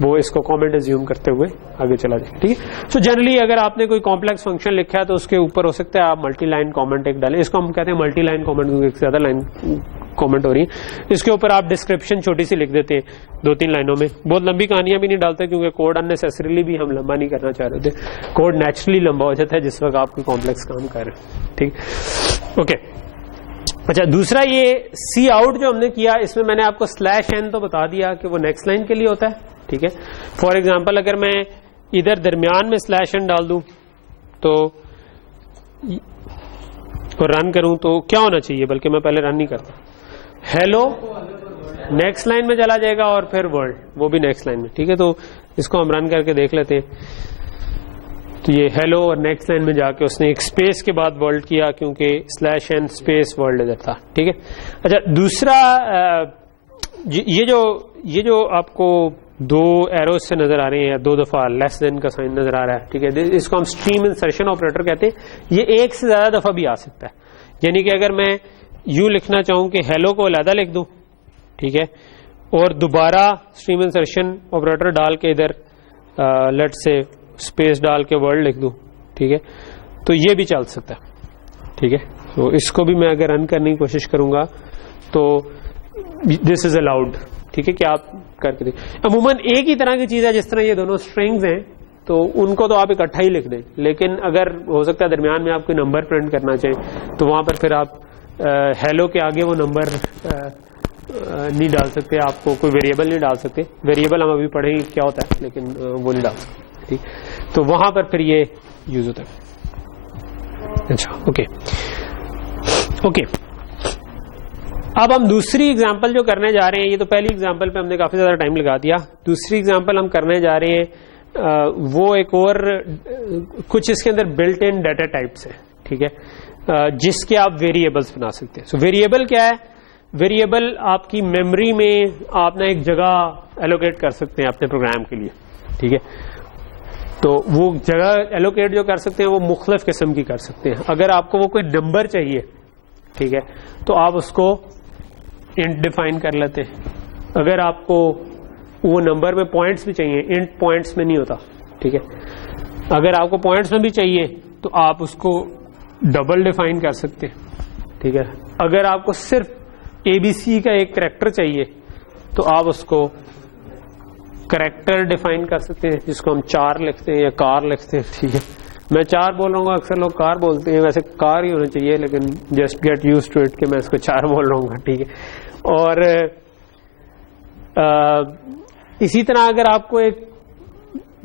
وہ اس کو کامنٹ ایزیوم کرتے ہوئے آگے چلا جائے. ٹھیک ہے. سو جنرلی اگر آپ نے کوئی کمپلیکس فنکشن لکھا ہے تو اس کے اوپر ہو سکتا ہے آپ ملٹی لائن کامنٹ ایک ڈالیں. اس کو ہم کہتے ہیں ملٹی لائن کامنٹ کیونکہ ایک زیادہ لائن کامنٹ ہو رہی ہے. اس کے اوپر آپ ڈسکرپشن چھوٹی سی لکھ دیتے ہیں 2-3 لائنوں میں. بہت لمبی کہانیاں بھی نہیں ڈالتے کیونکہ کوڈ اننیسیسریلی بھی ہم لمبا نہیں کرنا چاہ رہے تھے. کوڈ نیچرلی لمبا ہو جاتا ہے جس وقت آپ کوئی کمپلیکس کام کر رہے ہیں. ٹھیک. اوکے. اچھا دوسرا یہ سی آؤٹ جو ہم نے کیا اس میں نے آپ کو /n تو بتا دیا کہ وہ نیکسٹ لائن کے لیے ہوتا ہے. ٹھیک ہے. فار ایگزامپل اگر میں ادھر درمیان میں /n ڈال دوں تو رن کروں تو کیا ہونا چاہیے, بلکہ میں پہلے رن نہیں کرتا. ہیلو نیکسٹ لائن میں چلا جائے گا اور پھر ورلڈ وہ بھی نیکسٹ لائن میں. ٹھیک ہے. تو اس کو ہم رن کر کے دیکھ لیتے ہیں. تو یہ ہیلو اور نیکسٹ لائن میں جا کے اس نے ایک اسپیس کے بعد ورلڈ کیا کیونکہ /n اسپیس ورلڈ ادھر تھا. ٹھیک ہے. اچھا دوسرا یہ جو آپ کو 2 ایروز سے نظر آ رہے ہیں, 2 دفعہ لیس دین کا سائن نظر آ رہا ہے. ٹھیک ہے. اس کو ہم اسٹریم انسرشن آپریٹر کہتے ہیں. یہ ایک سے زیادہ دفعہ بھی آ سکتا ہے. یعنی کہ اگر میں یوں لکھنا چاہوں کہ ہیلو کو علیحدہ لکھ دوں, ٹھیک ہے, اور دوبارہ اسٹریم انسرشن آپریٹر ڈال کے ادھر لیٹ سے اسپیس ڈال کے ورلڈ لکھ دوں, ٹھیک ہے, تو یہ بھی چل سکتا ہے. ٹھیک ہے. تو اس کو بھی میں اگر رن کرنے کی کوشش کروں گا تو دس از الاؤڈ. ٹھیک ہے کہ آپ کر کے عموماً ایک ہی طرح کی چیز ہے. جس طرح یہ دونوں اسٹرنگز ہیں تو ان کو تو آپ اکٹھا ہی لکھ دیں, لیکن اگر ہو سکتا ہے درمیان میں آپ کوئی نمبر پرنٹ کرنا چاہیں تو وہاں پر پھر آپ ہیلو کے آگے وہ نمبر نہیں ڈال سکتے, آپ کو کوئی ویریبل نہیں ڈال سکتے. ویریبل ہم ابھی پڑھیں گے کیا ہوتا ہے, لیکن وہ نہیں ڈال سکتے. ٹھیک. تو وہاں پر پھر یہ یوز ہوتا ہے. اچھا اوکے اوکے. اب ہم دوسری ایگزامپل جو کرنے جا رہے ہیں, یہ تو پہلی ایگزامپل پہ ہم نے کافی زیادہ ٹائم لگا دیا. دوسری ایگزامپل ہم کرنے جا رہے ہیں وہ ایک اور کچھ اس کے اندر بلٹ ان ڈیٹا ٹائپس ہیں. ٹھیک ہے. جس کے آپ ویریبلس بنا سکتے ہیں. سو ویریبل کیا ہے؟ ویریبل آپ کی میموری میں آپ نے ایک جگہ ایلوکیٹ کر سکتے ہیں اپنے پروگرام کے لیے. ٹھیک ہے. تو وہ جگہ ایلوکیٹ جو کر سکتے ہیں وہ مختلف قسم کی کر سکتے ہیں. اگر آپ کو وہ کوئی نمبر چاہیے, ٹھیک ہے, تو آپ اس کو انٹ ڈیفائن کر لیتے ہیں. اگر آپ کو وہ نمبر میں پوائنٹس بھی چاہیے, انٹ پوائنٹس میں نہیں ہوتا. ٹھیک ہے. اگر آپ کو پوائنٹس میں بھی چاہیے تو آپ اس کو ڈبل ڈیفائن کر سکتے ہیں. ٹھیک ہے. اگر آپ کو صرف ABC کا ایک کریکٹر چاہیے تو آپ اس کو کریکٹر ڈیفائن کر سکتے ہیں, جس کو ہم 4 لکھتے ہیں یا کار لکھتے ہیں. ٹھیک ہے. میں 4 بول رہا ہوں گا, اکثر لوگ کار بولتے ہیں, ویسے کار ہی ہونا چاہیے, لیکن just get used to it کہ میں اس کو 4 بول رہا ہوں گا. ٹھیک ہے. اور اسی طرح اگر آپ کو ایک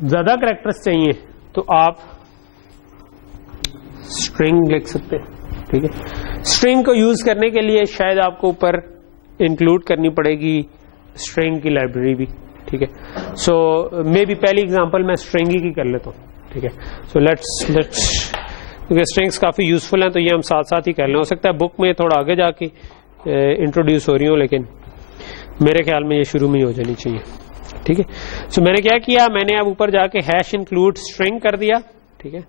زیادہ کریکٹرز چاہیے تو آپ اسٹرنگ لکھ سکتے ہیں. ٹھیک ہے. اسٹرنگ کو یوز کرنے کے لیے شاید آپ کو اوپر انکلوڈ کرنی پڑے گی اسٹرنگ کی لائبریری بھی. ٹھیک ہے. سو مے بی پہلی ایگزامپل میں اسٹرنگ ہی کی کر لیتا ہوں. ٹھیک ہے. سو لیٹس کیونکہ اسٹرنگس کافی یوزفل ہیں تو یہ ہم ساتھ ساتھ ہی کر لیں. ہو سکتا ہے بک میں تھوڑا آگے جا کے انٹروڈیوس ہو رہی ہوں, لیکن میرے خیال میں یہ شروع میں ہی ہو جانی چاہیے. ٹھیک ہے. سو میں نے کیا کیا, میں نے اب اوپر جا کے ہیش انکلوڈ اسٹرنگ کر دیا. ٹھیک ہے.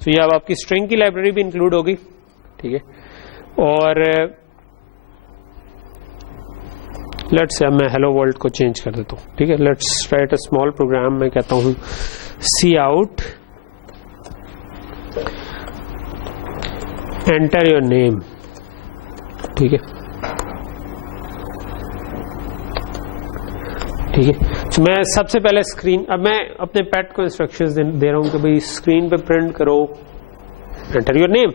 سو یہ اب آپ کی اسٹرنگ کی لائبریری بھی انکلوڈ ہوگی. ٹھیک ہے. اور لیٹس اب میں ہیلو ورلڈ کو چینج کر دیتا ہوں. ٹھیک ہے. Let's write a small program. میں کہتا ہوں سی آؤٹ انٹر یور نیم. ٹھیک ہے. ٹھیک ہے. تو میں سب سے پہلے اسکرین, اب میں اپنے پیٹ کو انسٹرکشنز دے رہا ہوں کہ بھائی اسکرین پہ پرنٹ کرو انٹر یور نیم,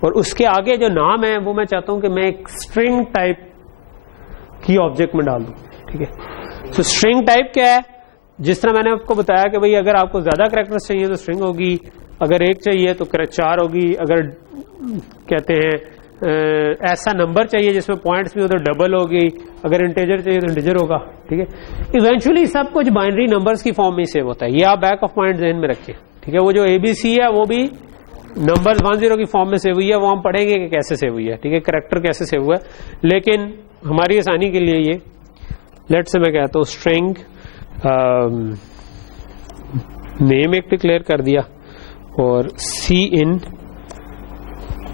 اور اس کے آگے جو نام ہے وہ میں چاہتا ہوں کہ میں ایک اسٹرنگ ٹائپ کی آبجیکٹ میں ڈال دوں. ٹھیک ہے. تو اسٹرنگ ٹائپ کیا ہے؟ جس طرح میں نے آپ کو بتایا کہ بھائی اگر آپ کو زیادہ کریکٹرز چاہیے تو اسٹرنگ ہوگی, اگر ایک چاہیے تو 4 ہوگی, اگر کہتے ہیں ایسا نمبر چاہیے جس میں پوائنٹس بھی ہو تو ڈبل ہوگی, اگر انٹیجر چاہیے تو انٹیجر ہوگا. ٹھیک ہے. ایونچولی سب کچھ بائنری نمبرز کی فارم میں سیو ہوتا ہے. یہ آپ بیک آف مائنڈ ذہن میں رکھیں. ٹھیک ہے. وہ جو ABC ہے وہ بھی نمبر 10 کی فارم میں سیو ہوئی ہے, وہ ہم پڑھیں گے کہ کیسے سیو ہوئی ہے. ٹھیک ہے. کریکٹر کیسے سیو ہوا ہے, لیکن ہماری آسانی کے لیے یہ لیٹ سے میں کہتا ہوں اسٹرنگ نیم ایک ڈکلیئر کر دیا اور سی ان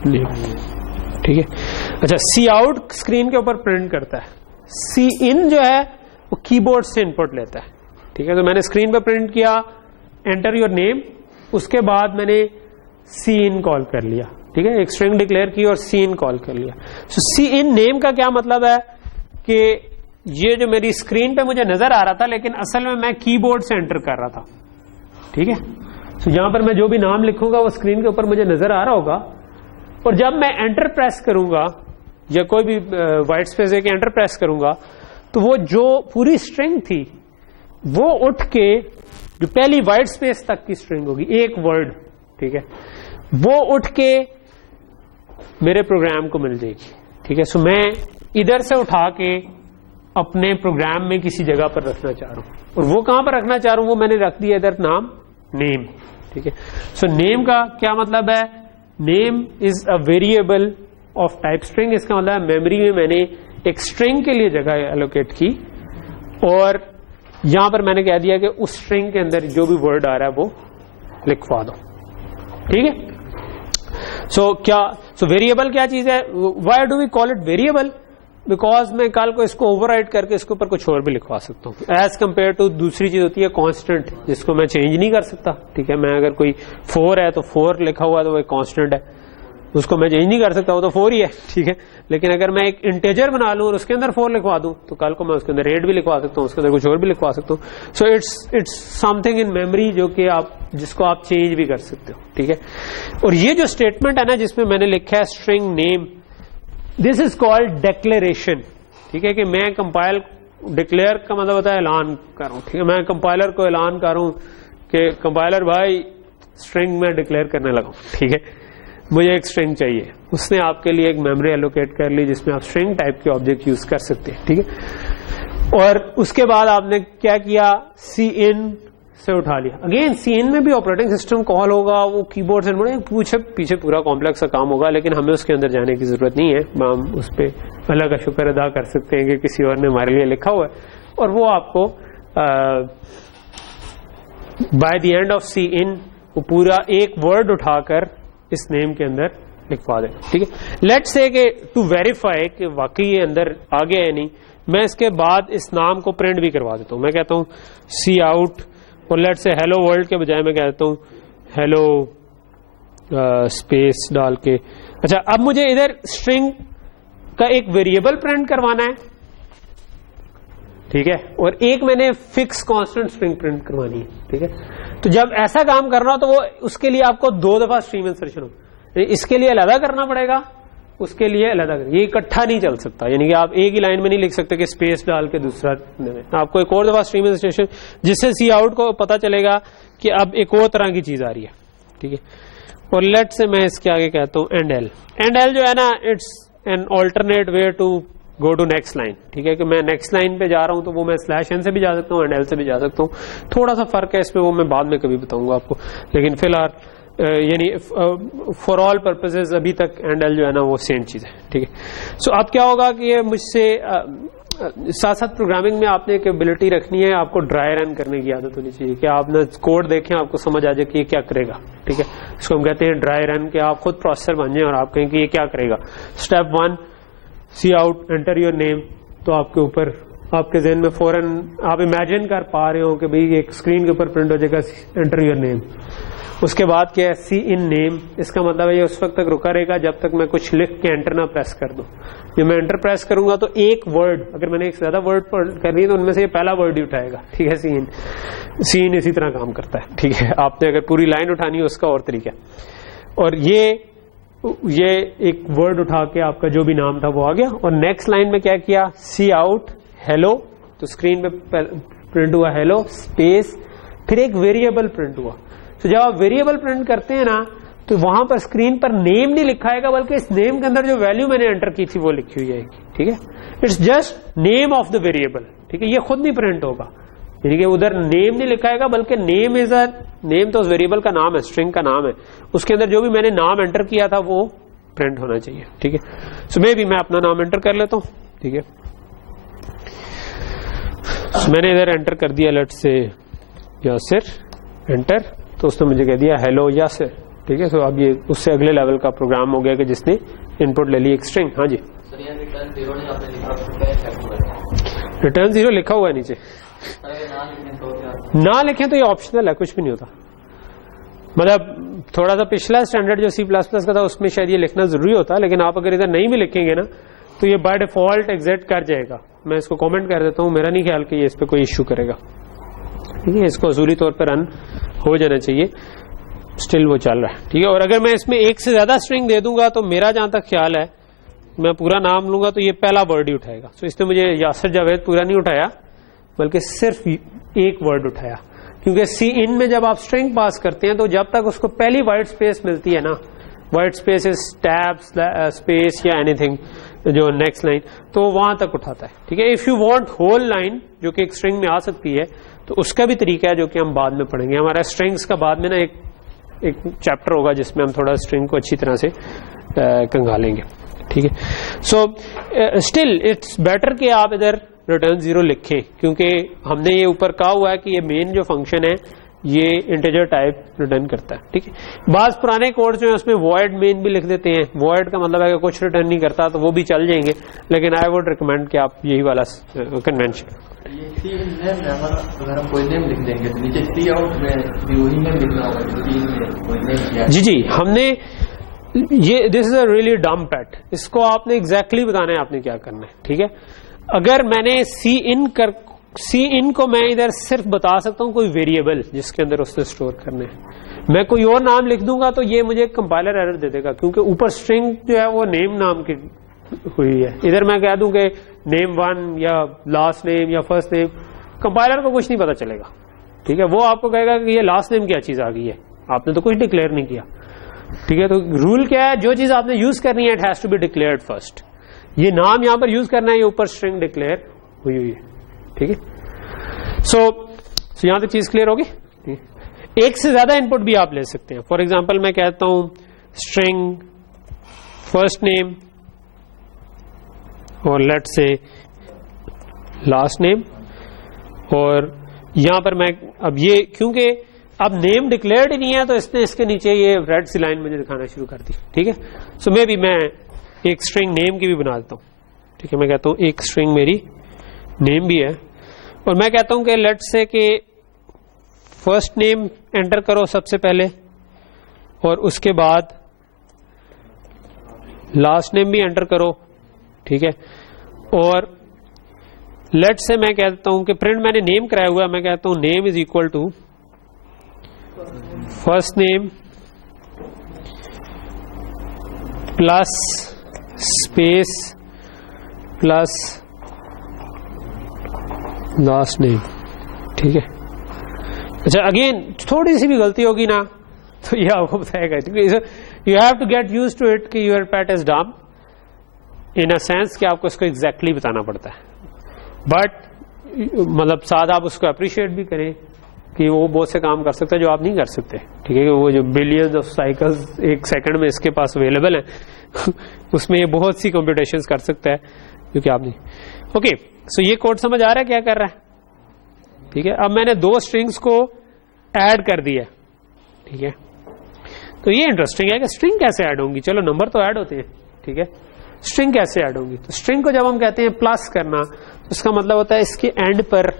نیم. ٹھیک ہے. اچھا سی آؤٹ اسکرین کے اوپر پرنٹ کرتا ہے. سی ان جو ہے وہ کی بورڈ سے انپٹ لیتا ہے. ٹھیک ہے. تو میں نے اسکرین پہ پرنٹ کیا انٹر یور نیم, اس کے بعد میں نے سی ان کال کر لیا, ٹھیک ہے, ایک اسٹرنگ ڈکلیئر کی اور سی ان کال کر لیا. سو سی ان نیم کا کیا مطلب ہے کہ یہ جو میری اسکرین پہ مجھے نظر آ رہا تھا لیکن اصل میں کی بورڈ سے انٹر کر رہا تھا, ٹھیک ہے. سو یہاں پر میں جو بھی نام لکھوں گا وہ اسکرین کے اوپر مجھے نظر آ رہا ہوگا, اور جب میں انٹر پریس کروں گا یا کوئی بھی وائٹ اسپیس دے کے انٹر پریس کروں گا تو وہ جو پوری اسٹرنگ تھی وہ اٹھ کے جو پہلی وائٹ اسپیس تک کی اسٹرنگ ہوگی, ایک ورڈ, ٹھیک ہے, وہ اٹھ کے میرے پروگرام کو مل جائے گی, ٹھیک ہے. سو میں ادھر سے اٹھا کے اپنے پروگرام میں کسی جگہ پر رکھنا چاہ رہا ہوں, اور وہ کہاں پر رکھنا چاہ رہا ہوں وہ میں نے رکھ دیا ادھر نام نیم, ٹھیک ہے. سو نیم کا کیا مطلب ہے, name is a variable of type string. اس کا مطلب ہے میموری میں میں نے ایک اسٹرنگ کے لیے جگہ الوکیٹ کی اور یہاں پر میں نے کہہ دیا کہ اس اسٹرنگ کے اندر جو بھی ورڈ آ رہا ہے وہ لکھوا دو, ٹھیک ہے. سو ویریبل کیا چیز ہے, why do we call it variable, because میں کل کو اس کو اوور رائٹ کر کے اس کے اوپر کچھ اور بھی لکھوا سکتا ہوں, ایز کمپیئر ٹو دوسری چیز ہوتی ہے کانسٹنٹ, جس کو میں چینج نہیں کر سکتا, ٹھیک ہے. میں اگر کوئی 4 ہے تو 4 لکھا ہوا تو وہ ایک کانسٹنٹ ہے, اس کو میں چینج نہیں کر سکتا, وہ تو 4 ہی ہے, ٹھیک ہے. لیکن اگر میں ایک انٹیجر بنا لوں اور اس کے اندر 4 لکھوا دوں تو کل کو میں اس کے اندر 8 بھی لکھوا سکتا ہوں, اس کے اندر کچھ اور بھی لکھوا سکتا ہوں. So it's something in memory جو کہ جس کو آپ چینج بھی کر سکتے ہو, ٹھیک ہے. اور یہ جو اسٹیٹمنٹ ہے نا جس میں نے لکھا ہے string name, this is called declaration, ٹھیک ہے. کہ میں کمپائل ڈکلیئر کا مطلب ہوتا ہے اعلان کروں, ٹھیک ہے. میں کمپائلر کو اعلان کروں کہ کمپائلر بھائی اسٹرنگ میں ڈکلیئر کرنے لگا, ٹھیک ہے, مجھے ایک اسٹرنگ چاہیے. اس نے آپ کے لیے ایک میموری ایلوکیٹ کر لی جس میں آپ اسٹرنگ ٹائپ کے آبجیکٹ یوز کر سکتے ہیں, ٹھیک ہے. اور اس کے بعد آپ نے کیا کیا, سی ان سے اٹھا لیا. اگین سی ان میں بھی آپریٹنگ سسٹم کال ہوگا, وہ کی بورڈ سے پیچھے پورا کمپلیکس کا کام ہوگا, لیکن ہمیں اس کے اندر جانے کی ضرورت نہیں ہے. ہم اس پہ اللہ کا شکر ادا کر سکتے ہیں کہ کسی اور نے ہمارے لیے لکھا ہوا ہے, اور وہ آپ کو بائی دی اینڈ آف سی ان وہ پورا ایک ورڈ اٹھا کر اس نیم کے اندر لکھوا دیں, ٹھیک ہے. لیٹ سے کہ ٹو ویریفائی کہ واقعی یہ اندر آ گیا ہے نہیں, میں اس کے بعد اس نام کو پرنٹ بھی کروا دیتا ہوں. میں کہتا ہوں سی آؤٹ, اور لیٹ سے ہیلو ورلڈ کے بجائے میں کہتا ہوں ہیلو اسپیس ڈال کے. اچھا, اب مجھے ادھر اسٹرنگ کا ایک ویریبل پرنٹ کروانا ہے, ٹھیک ہے, اور ایک میں نے فکس کانسٹنٹ اسٹرنگ پرنٹ کروانی ہے, ٹھیک ہے. تو جب ایسا کام کرنا ہو تو وہ اس کے لیے آپ کو 2 دفعہ اسٹریم انسرشن ہو, اس کے لیے علیحدہ کرنا پڑے گا, اس کے لیے علیحدہ کرنا, یہ اکٹھا نہیں چل سکتا. یعنی کہ آپ ایک ہی لائن میں نہیں لکھ سکتے کہ اسپیس ڈال کے دوسرا, آپ کو ایک اور دفعہ اسٹریم انسرشن, جس سے سی آؤٹ کو پتا چلے گا کہ اب ایک اور طرح کی چیز آ رہی ہے, ٹھیک ہے. اور لیٹ سے میں اس کے آگے کہتا ہوں اینڈ ایل. اینڈ ایل جو ہے نا it's an alternate way to go to next line, ٹھیک ہے. کہ میں نیکسٹ لائن پہ جا رہا ہوں تو وہ میں سلیش این سے بھی جا سکتا ہوں, اینڈ ایل سے بھی جا سکتا ہوں. تھوڑا سا فرق ہے اس میں, وہ میں بعد میں کبھی بتاؤں گا آپ کو, لیکن فی الحال یعنی فار آل پرپزز ابھی تک اینڈ ایل جو ہے نا وہ سیم چیز ہے, ٹھیک ہے. سو اب کیا ہوگا کہ یہ مجھ سے ساتھ ساتھ پروگرامنگ میں آپ نے ایک ایبلٹی رکھنی ہے, آپ کو ڈرائی رن کرنے کی عادت ہونی چاہیے کہ آپ نے کوڈ دیکھیں, آپ کو سمجھ آ جائے کہ یہ کیا کرے گا, ٹھیک ہے. اس کو ہم کہتے ہیں ڈرائی رن, کہ آپ خود پروسیسر بن جائیں اور آپ کہیں کہ یہ کیا کرے گا. Step 1 C out enter your name, تو آپ کے اوپر آپ کے ذہن میں فوراً آپ امیجن کر پا رہے ہو کہ بھئی ایک اسکرین کے اوپر پرنٹ ہو جائے گا انٹر یور نیم. اس کے بعد کیا ہے سی ان نیم, اس کا مطلب ہے یہ اس وقت تک رکا رہے گا جب تک میں کچھ لکھ کے انٹر نہ پریس کر دوں. جب میں انٹر پریس کروں گا تو ایک ورڈ, اگر میں نے ایک زیادہ ورڈ کرنی ہے تو ان میں سے یہ پہلا ورڈ ہی اٹھائے گا, ٹھیک ہے. سی ان اسی طرح کام کرتا ہے, ٹھیک ہے. آپ نے اگر پوری لائن اٹھانی ہے اس کا اور طریقہ, اور یہ ایک ورڈ اٹھا کے آپ کا جو بھی نام تھا وہ آ گیا. اور نیکسٹ لائن میں کیا کیا, سی آؤٹ ہیلو, تو اسکرین پہ پرنٹ ہوا ہیلو اسپیس, پھر ایک ویریبل پرنٹ ہوا. تو جب آپ ویریبل پرنٹ کرتے ہیں نا تو وہاں پر اسکرین پر نیم نہیں لکھا آئے گا, بلکہ اس نیم کے اندر جو ویلو میں نے انٹر کی تھی وہ لکھی ہوئی آئے گی, ٹھیک ہے. It's just name of the variable, ٹھیک ہے. یہ خود نہیں پرنٹ ہوگا, یعنی کہ ادھر نیم نہیں لکھا آئے گا, بلکہ نیم از اے نیم, تو اس ویریبل کا نام ہے, اسٹرنگ کا نام ہے, اس کے اندر جو بھی میں نے نام انٹر کیا تھا وہ پرنٹ ہونا چاہیے, ٹھیک ہے. سو میں اپنا نام انٹر کر لیتا ہوں, ٹھیک ہے. میں نے ادھر انٹر کر دیا لیٹ سے یاسر انٹر, تو اس نے مجھے کہہ دیا ہیلو یاسر, ٹھیک ہے. سو اب یہ اس سے اگلے لیول کا پروگرام ہو گیا کہ جس نے ان پٹ لے لی ایک اسٹرنگ. ہاں جی, ریٹرن 0 لکھا ہوا ہے نیچے, نہ لکھیں تو یہ آپشنل ہے, کچھ بھی نہیں ہوتا. مطلب تھوڑا سا پچھلا اسٹینڈرڈ جو سی پلس پلس کا تھا اس میں شاید یہ لکھنا ضروری ہوتا, لیکن آپ اگر ادھر نہیں بھی لکھیں گے نا تو یہ بائی ڈیفالٹ ایگزٹ کر جائے گا. میں اس کو کامنٹ کر دیتا ہوں, میرا نہیں خیال کہ یہ اس پہ کوئی ایشو کرے گا. ٹھیک ہے, اس کو اصولی طور پہ رن ہو جانا چاہیے, اسٹل وہ چل رہا ہے. ٹھیک ہے, اور اگر میں اس میں ایک سے زیادہ اسٹرنگ دے دوں گا تو میرا جہاں تک خیال ہے میں پورا نام لوں گا تو یہ پہلا ورڈ ہی اٹھائے گا. سو اس نے مجھے یاسر جاوید پورا نہیں اٹھایا بلکہ صرف ایک ورڈ اٹھایا, کیونکہ سی ان میں جب آپ اسٹرنگ پاس کرتے ہیں تو جب تک اس کو پہلی وائٹ اسپیس ملتی ہے نا, وائٹ اسپیس ٹیب اسپیس یا اینی تھنگ جو نیکسٹ لائن, تو وہاں تک اٹھاتا ہے. ٹھیک ہے, if you want whole line جو کہ ایک اسٹرنگ میں آ سکتی ہے تو اس کا بھی طریقہ ہے جو کہ ہم بعد میں پڑھیں گے. ہمارا اسٹرنگس کا بعد میں نا ایک چیپٹر ہوگا جس میں ہم تھوڑا اسٹرنگ کو اچھی طرح سے کنگالیں گے. ٹھیک ہے, سو اسٹل اٹس بیٹر کہ آپ ادھر ریٹرن 0 لکھیں, کیونکہ ہم نے یہ اوپر کہا ہوا ہے کہ یہ مین جو فنکشن ہے یہ انٹیجر ٹائپ ریٹرن کرتا ہے. ٹھیک ہے, بعض پرانے کوڈ جو ہیں اس میں وائڈ مین بھی لکھ دیتے ہیں. وائڈ کا مطلب ہے کہ کچھ ریٹرن نہیں کرتا, تو وہ بھی چل جائیں گے, لیکن آئی ووڈ ریکمینڈ کہ آپ یہی والا کنوینشن. جی ہم نے یہ دس از اے ریئلی ڈم پیٹ, اس کو آپ نے ایگزیکٹلی بتانا ہے آپ نے کیا کرنا ہے. ٹھیک ہے, اگر میں نے سی ان کو میں ادھر صرف بتا سکتا ہوں کوئی ویریبل جس کے اندر اس نے اسٹور کرنے ہیں, میں کوئی اور نام لکھ دوں گا تو یہ مجھے کمپائلر ایرر دے دے گا, کیونکہ اوپر اسٹرنگ جو ہے وہ نیم نام کی ہوئی ہے. ادھر میں کہہ دوں کہ نیم 1 یا لاسٹ نیم یا فرسٹ نیم, کمپائلر کو کچھ نہیں پتا چلے گا. ٹھیک ہے, وہ آپ کو کہے گا کہ یہ لاسٹ نیم کیا چیز آ گئی ہے, آپ نے تو کچھ ڈکلیئر نہیں کیا. ٹھیک ہے, تو رول کیا ہے, جو چیز آپ نے یوز کرنی ہے it has to be declared first. یہ نام یہاں پر یوز کرنا ہے, یہ اوپر اسٹرنگ ڈکلیئر ہوئی ہے. ٹھیک ہے, سو یہاں تک چیز کلیئر ہوگی. ایک سے زیادہ ان پٹ بھی آپ لے سکتے ہیں. فار ایگزامپل میں کہتا ہوں اسٹرنگ فرسٹ نیم اور لیٹ سے لاسٹ نیم, اور یہاں پر میں اب یہ کیونکہ اب نیم ڈکلیئرڈ ہی نہیں ہے تو اس نے اس کے نیچے یہ ریڈ سی لائن مجھے دکھانا شروع کر دی. ٹھیک ہے, سو میں بھی ایک اسٹرنگ نیم کی بھی بنا دیتا ہوں. ٹھیک ہے, میں کہتا ہوں ایک اسٹرنگ میری نیم بھی ہے, اور میں کہتا ہوں کہ لیٹ سے کہ فرسٹ نیم انٹر کرو سب سے پہلے, اور اس کے بعد لاسٹ نیم بھی انٹر کرو. ٹھیک ہے, اور لیٹ سے میں کہتا ہوں کہ پرنٹ میں نے نیم کرایا ہوا ہے, میں کہتا ہوں name is equal to first name plus space plus last name. ٹھیک ہے, اچھا اگین تھوڑی سی بھی غلطی ہوگی نا تو یہ آپ کو بتائے گا. You have to get used to it کہ your pet is dumb in a sense کہ آپ کو اس کو ایگزیکٹلی بتانا پڑتا ہے, بٹ مطلب ساتھ آپ اس کو اپریشیٹ بھی کریں کہ وہ بہت سے کام کر سکتا ہے جو آپ نہیں کر سکتے. ٹھیک ہے, کہ وہ جو بلینز آف سائیکلز ایک سیکنڈ میں اس کے پاس اویلیبل ہیں اس میں یہ بہت سی کمپیوٹیشنز کر سکتا ہے جو کہ آپ نہیں. اوکے, سو یہ کوڈ سمجھ آ رہا ہے کیا کر رہا ہے. ٹھیک ہے, اب میں نے 2 اسٹرنگس کو ایڈ کر دیا. ٹھیک ہے, تو یہ انٹرسٹنگ ہے کہ اسٹرنگ کیسے ایڈ ہوں گی. چلو نمبر تو ایڈ ہوتے ہیں, ٹھیک ہے, اسٹرنگ کیسے ایڈ ہوں گی. تو اسٹرنگ کو جب ہم کہتے ہیں پلس کرنا تو اس کا مطلب ہوتا ہے اس کے اینڈ پر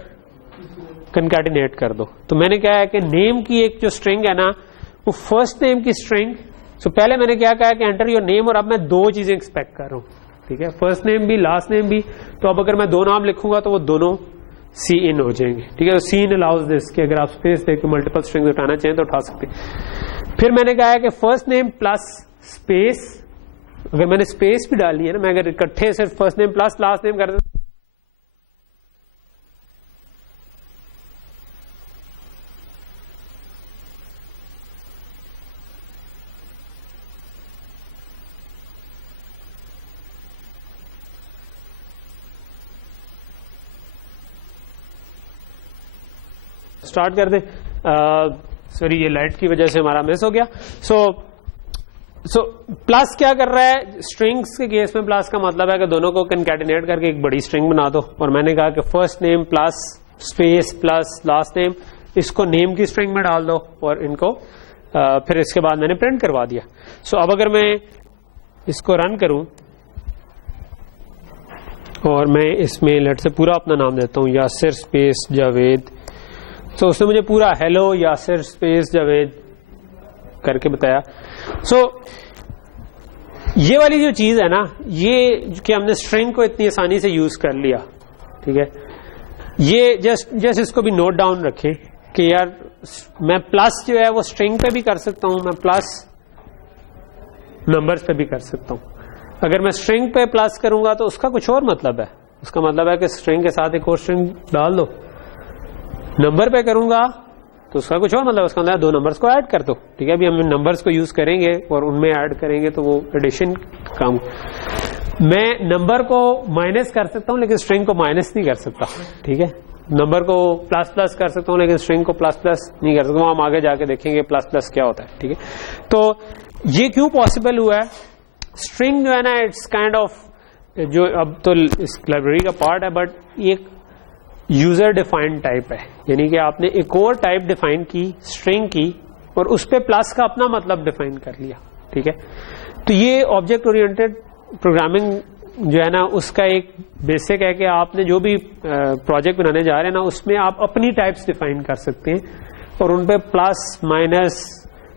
کنکیٹینیٹ کر دو. تو میں نے کہا ہے کہ نیم کی ایک جو اسٹرنگ ہے نا وہ فرسٹ نیم کی اسٹرنگ, سو پہلے میں نے کیا کہا کہ انٹر یور نیم, اور اب میں 2 چیزیں ایکسپیکٹ کر رہا ہوں. ٹھیک ہے, فرسٹ نیم بھی لاسٹ نیم بھی, تو اب اگر میں 2 نام لکھوں گا تو وہ دونوں سی ان ہو جائیں گے. ٹھیک ہے, سی ان الاؤز دس کہ اگر آپ اسپیس دے کے ملٹیپل اسٹرنگ اٹھانا چاہیں تو اٹھا سکتے ہیں. پھر میں نے کہا ہے کہ فرسٹ نیم پلس اسپیس, اگر میں نے اسپیس بھی ڈالی ہے نا, میں اگر اکٹھے صرف فرسٹ نیم پلس لاسٹ نیم کر دوں اسٹارٹ کر دیں. سوری یہ لائٹ کی وجہ سے ہمارا مس ہو گیا. سو پلس کیا کر رہا ہے اسٹرنگس کے کیس میں, پلس کا مطلب ہے کہ دونوں کو کنکیٹینیٹ کر کے ایک بڑی اسٹرنگ بنا دو. اور میں نے کہا کہ first name plus space plus last name, اس کو نیم کی اسٹرنگ میں ڈال دو اور ان کو پھر اس کے بعد میں نے پرنٹ کروا دیا. سو اب اگر میں اس کو رن کروں اور میں اس میں لیٹ سے پورا اپنا نام دیتا ہوں, یاسر اسپیس جاوید سو اس نے مجھے پورا ہیلو یاسر اسپیس جاوید کر کے بتایا. سو یہ والی جو چیز ہے نا، یہ کہ ہم نے اسٹرنگ کو اتنی آسانی سے یوز کر لیا، ٹھیک ہے، یہ جسٹ اس کو بھی نوٹ ڈاؤن رکھیں کہ یار میں پلس جو ہے وہ اسٹرنگ پہ بھی کر سکتا ہوں، میں پلس نمبرز پہ بھی کر سکتا ہوں. اگر میں اسٹرنگ پہ پلس کروں گا تو اس کا کچھ اور مطلب ہے، اس کا مطلب ہے کہ اسٹرنگ کے ساتھ ایک اور اسٹرنگ ڈال دو. نمبر پہ کروں گا تو اس کا کچھ اور مطلب، اس کا مطلب دو نمبرز کو ایڈ کر دو. ٹھیک ہے، ابھی ہم نمبرز کو یوز کریں گے اور ان میں ایڈ کریں گے تو وہ ایڈیشن کام. میں نمبر کو مائنس کر سکتا ہوں لیکن اسٹرنگ کو مائنس نہیں کر سکتا. ٹھیک ہے، نمبر کو پلس پلس کر سکتا ہوں لیکن اسٹرنگ کو پلس پلس نہیں کر سکتا ہوں. ہم آگے جا کے دیکھیں گے پلس پلس کیا ہوتا ہے. ٹھیک ہے، تو یہ کیوں پاسبل ہوا ہے؟ اسٹرنگ جو ہے نا اٹس کائنڈ آف، جو اب تو اس لائبریری کا پارٹ ہے، بٹ ایک یوزر ڈیفائنڈ ٹائپ ہے، یعنی کہ آپ نے ایک اور ٹائپ ڈیفائن کی اسٹرنگ کی اور اس پہ پلس کا اپنا مطلب ڈیفائن کر لیا. ٹھیک ہے، تو یہ آبجیکٹ اورینٹڈ پروگرامنگ جو ہے نا اس کا ایک بیسک ہے کہ آپ نے جو بھی پروجیکٹ بنانے جا رہے ہیں نا اس میں آپ اپنی ٹائپس ڈیفائن کر سکتے ہیں اور ان پہ پلس مائنس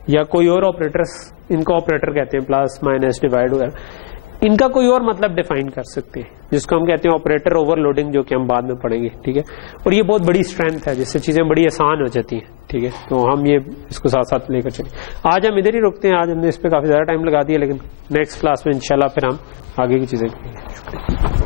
یا کوئی اور آپریٹرس، ان کو آپریٹر کہتے ہیں، پلس مائنس ڈیوائڈ وغیرہ، ان کا کوئی اور مطلب ڈیفائن کر سکتے ہیں جس کو ہم کہتے ہیں آپریٹر اوور لوڈنگ، جو کہ ہم بعد میں پڑھیں گے. ٹھیک ہے، اور یہ بہت بڑی اسٹرینتھ ہے جس سے چیزیں بڑی آسان ہو جاتی ہیں. ٹھیک ہے، تو ہم یہ اس کو ساتھ ساتھ لے کر چلیں. آج ہم ادھر ہی رکتے ہیں، آج ہم نے اس پہ کافی زیادہ ٹائم لگا دیا، لیکن نیکسٹ کلاس میں انشاءاللہ پھر ہم آگے کی چیزیں کریں گے.